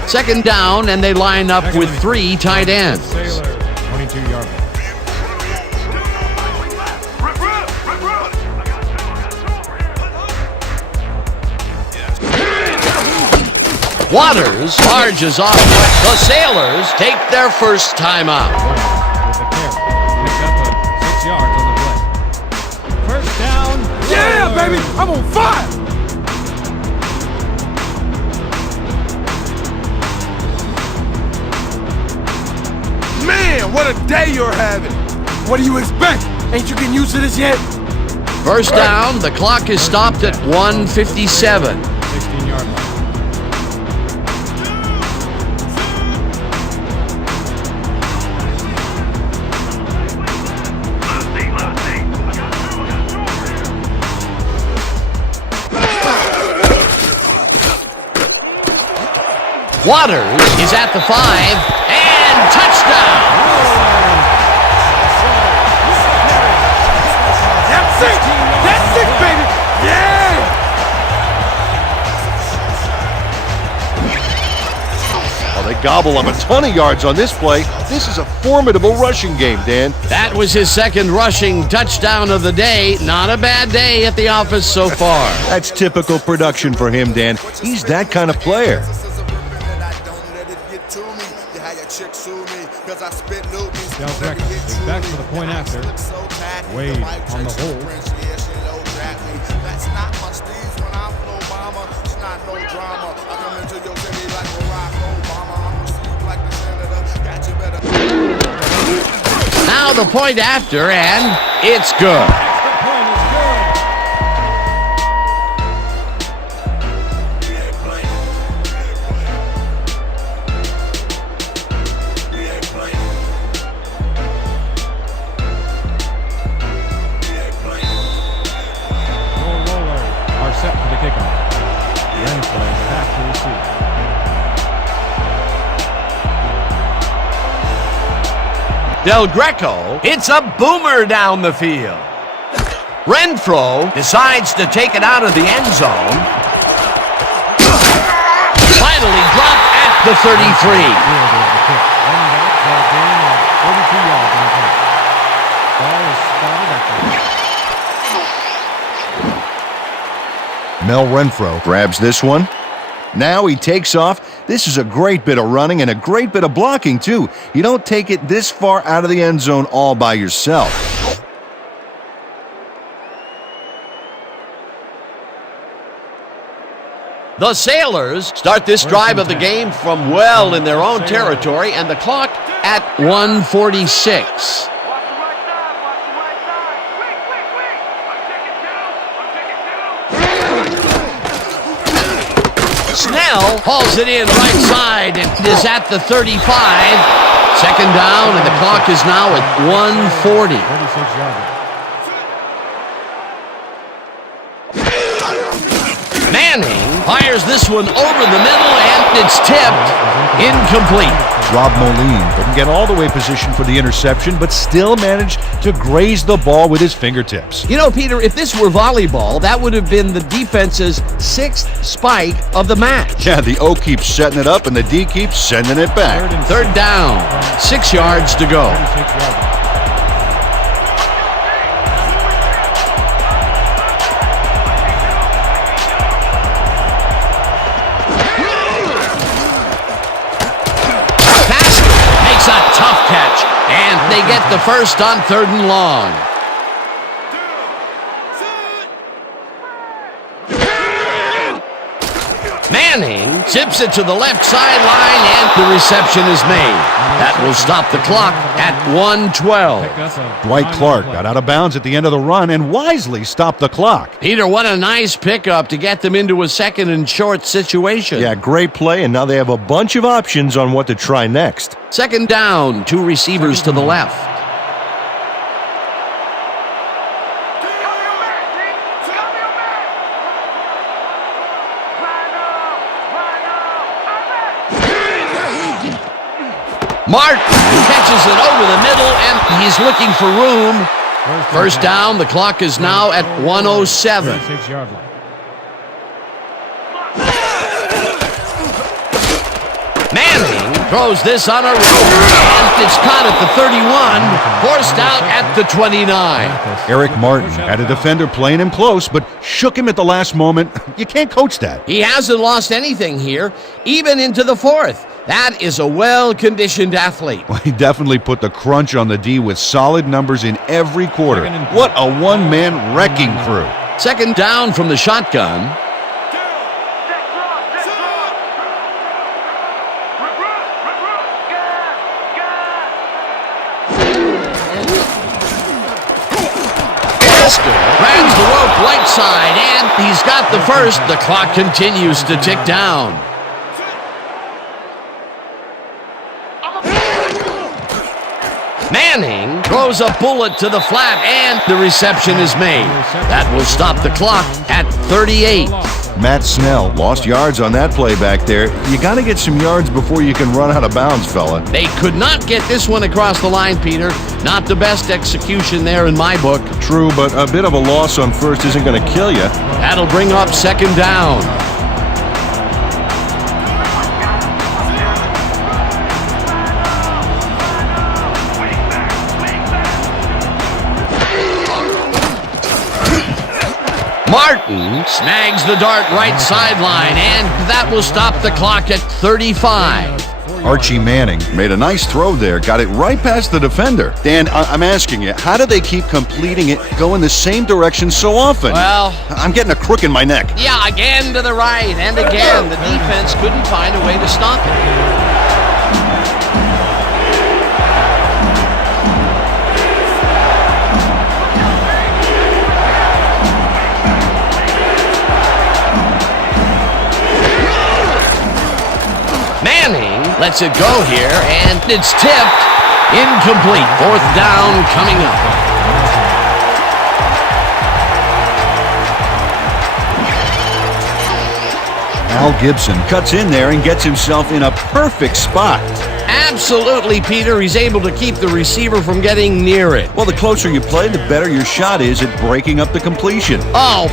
Second down, and they line up with 3 tight ends. Sailor, 22-yard line. Waters charges off. The Sailors take their first timeout. With the carry. Picked up 6 yards on the play. First down. Yeah, Roller. baby, I'm on fire. Man, what a day you're having. What do you expect? Ain't you getting used to this yet? First down, the clock is stopped at 1:57. 16-yard line. Waters is at the 5, and touchdown! That's it. That's it, baby. Yeah. Well, they gobble up a ton of yards on this play. This is a formidable rushing game, Dan. That was his second rushing touchdown of the day. Not a bad day at the office so far. That's typical production for him, Dan. He's that kind of player. Del Greco is back for the point after. Wade on the hold. Now the point after, and it's good. The point is good. Your Rollers are set for the kickoff. Renfro back to receive. Del Greco hits a boomer down the field. Renfro decides to take it out of the end zone. Finally dropped at the 33. Fielded the kick. Running back for a gain of 32 yards on the play. Ball is spotted at the Mel Renfro grabs this one. Now he takes off. This is a great bit of running and a great bit of blocking, too. You don't take it this far out of the end zone all by yourself. The Sailors start this drive of the game from well in their own territory, and the clock at 146. Watch the right side. Watch the right side. Wait. I'm taking two. Snell hauls it in right side and is at the 35. Second down, and the clock is now at 140. 36-yarder. Manning fires this one over the middle, and it's tipped. Incomplete. Rob Moline couldn't get all the way positioned for the interception, but still managed to graze the ball with his fingertips. You know, Peter, if this were volleyball, that would have been the defense's 6th spike of the match. Yeah, the O keeps setting it up, and the D keeps sending it back. Third down, 6 yards to go. 36-yarder. Makes a tough catch, and they get the first on 3rd and long. Manning zips it to the left sideline, and the reception is made. That will stop the clock at 112. Dwight Clark got out of bounds at the end of the run and wisely stopped the clock. Peter, what a nice pickup to get them into a 2nd and short situation. Yeah, great play, and now they have a bunch of options on what to try next. 2nd down, 2 receivers to the left. Martin catches it over the middle, and he's looking for room. First down, the clock is now at 107. 36-yard line. Manning throws this on a rope, and it's caught at the 31, forced out at the 29. Eric Martin had a defender playing him close, but shook him at the last moment. You can't coach that. He hasn't lost anything here, even into the 4th. That is a well-conditioned athlete. Well, he definitely put the crunch on the D with solid numbers in every quarter. What a one-man wrecking crew. 2nd down from the shotgun. Grabs the rope right side, and he's got the first. The clock continues to tick down. Manning throws a bullet to the flat, and the reception is made. That will stop the clock at 38. Matt Snell lost yards on that play back there. You got to get some yards before you can run out of bounds, fella. They could not get this one across the line, Peter. Not the best execution there in my book. True, but a bit of a loss on first isn't going to kill you. That'll bring up 2nd down. Martin snags the dart right sideline, and that will stop the clock at 35. Archie Manning made a nice throw there, got it right past the defender. Dan, I'm asking you, how do they keep completing it, going the same direction so often? Well, I'm getting a crook in my neck. yeah, again to the right, and again, the defense couldn't find a way to stop it. Manning lets it go here, and it's tipped. Incomplete. 4th down coming up. Al Gibson cuts in there and gets himself in a perfect spot. Absolutely, Peter. He's able to keep the receiver from getting near it. Well, the closer you play, the better your shot is at breaking up the completion. Oh,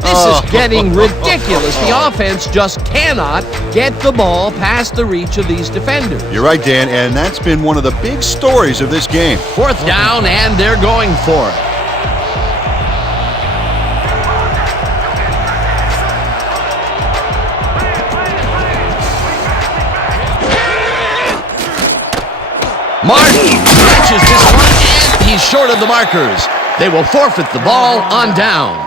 this is getting ridiculous. The offense just cannot get the ball past the reach of these defenders. You're right, Dan, and that's been one of the big stories of this game. 4th down, and they're going for it. Martin catches this one, and he's short of the markers. They will forfeit the ball on downs.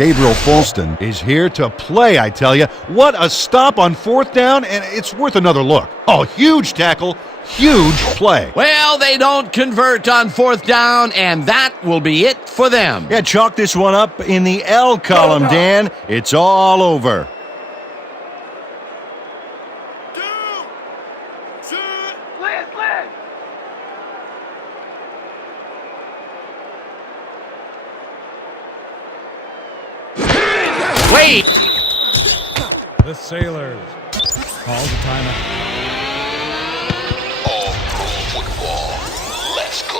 Gabriel Folston is here to play, I tell you. What a stop on fourth down, and it's worth another look. Oh, huge tackle, huge play. Well, they don't convert on fourth down, and that will be it for them. Yeah, chalk this one up in the L column, Dan. It's all over. Wait! The Sailors call the timeout. All pro football. Let's go.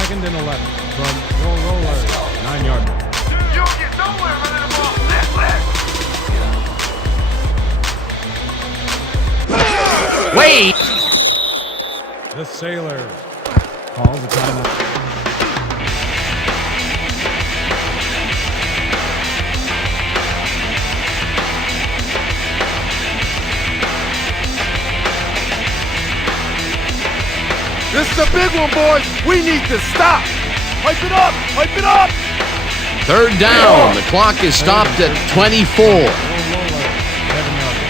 Second and 11 from your Rollers, 9-yard line. You don't get nowhere running the ball. Left. Wait! The Sailors call the timeout. This is a big one, boys. We need to stop. Hype it up. Hype it up. Third down. The clock is stopped at 24. Your Rollers, 7-yard line.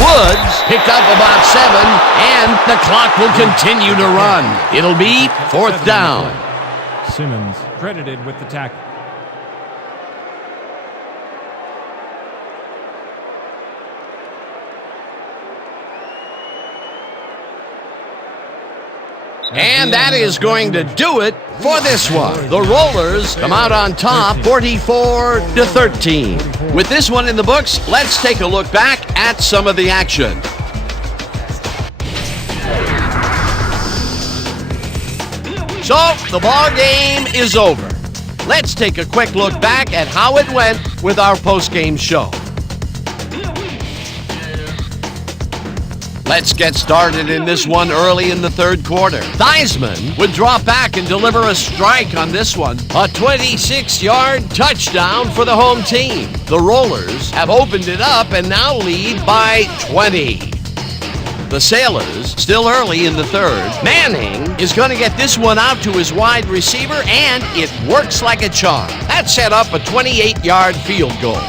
Woods picked up about 7, and the clock will continue to run. It'll be fourth down. Simmons credited with the tackle. And that is going to do it for this one. The Rollers come out on top 44-13. With this one in the books, let's take a look back at some of the action. So, the ball game is over. Let's take a quick look back at how it went with our post-game show. Let's get started in this one early in the third quarter. Theismann would drop back and deliver a strike on this one. A 26-yard touchdown for the home team. The Rollers have opened it up and now lead by 20. The Sailors, still early in the third. Manning is going to get this one out to his wide receiver, and it works like a charm. That set up a 28-yard field goal.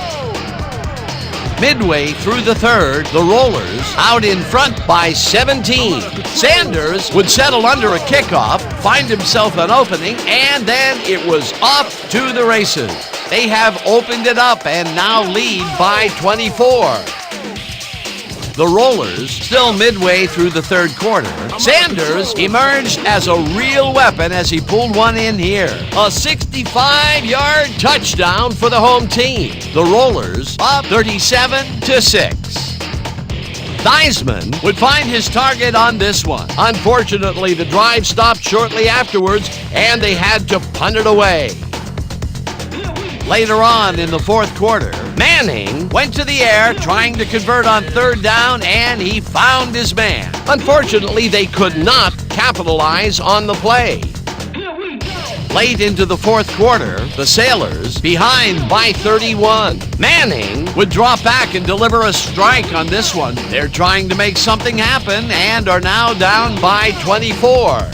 Midway through the third, the Rollers out in front by 17. Sanders would settle under a kickoff, find himself an opening, and then it was off to the races. They have opened it up and now lead by 24. The Rollers, still midway through the third quarter. Sanders emerged as a real weapon as he pulled one in here. A 65-yard touchdown for the home team. The Rollers up 37-6. Theismann would find his target on this one. Unfortunately, the drive stopped shortly afterwards, and they had to punt it away. Later on in the fourth quarter, Manning went to the air trying to convert on third down, and he found his man. Unfortunately, they could not capitalize on the play. Late into the fourth quarter, the Sailors behind by 31. Manning would drop back and deliver a strike on this one. They're trying to make something happen and are now down by 24.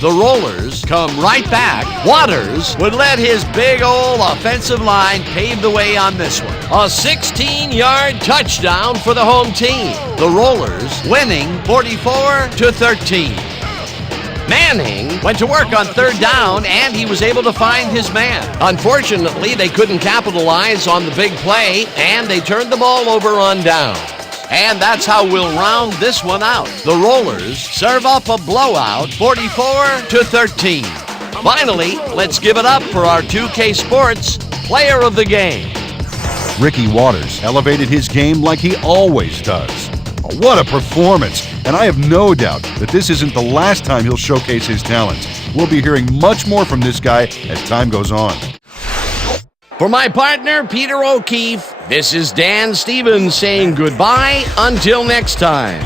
The Rollers come right back. Waters would let his big old offensive line pave the way on this one. A 16-yard touchdown for the home team. The Rollers winning 44-13. Manning went to work on third down, and he was able to find his man. Unfortunately, they couldn't capitalize on the big play, and they turned the ball over on downs. And that's how we'll round this one out. The Rollers serve up a blowout, 44-13. Finally, let's give it up for our 2K Sports Player of the Game. Ricky Waters elevated his game like he always does. What a performance! And I have no doubt that this isn't the last time he'll showcase his talents. We'll be hearing much more from this guy as time goes on. For my partner, Peter O'Keefe, this is Dan Stevens saying goodbye until next time.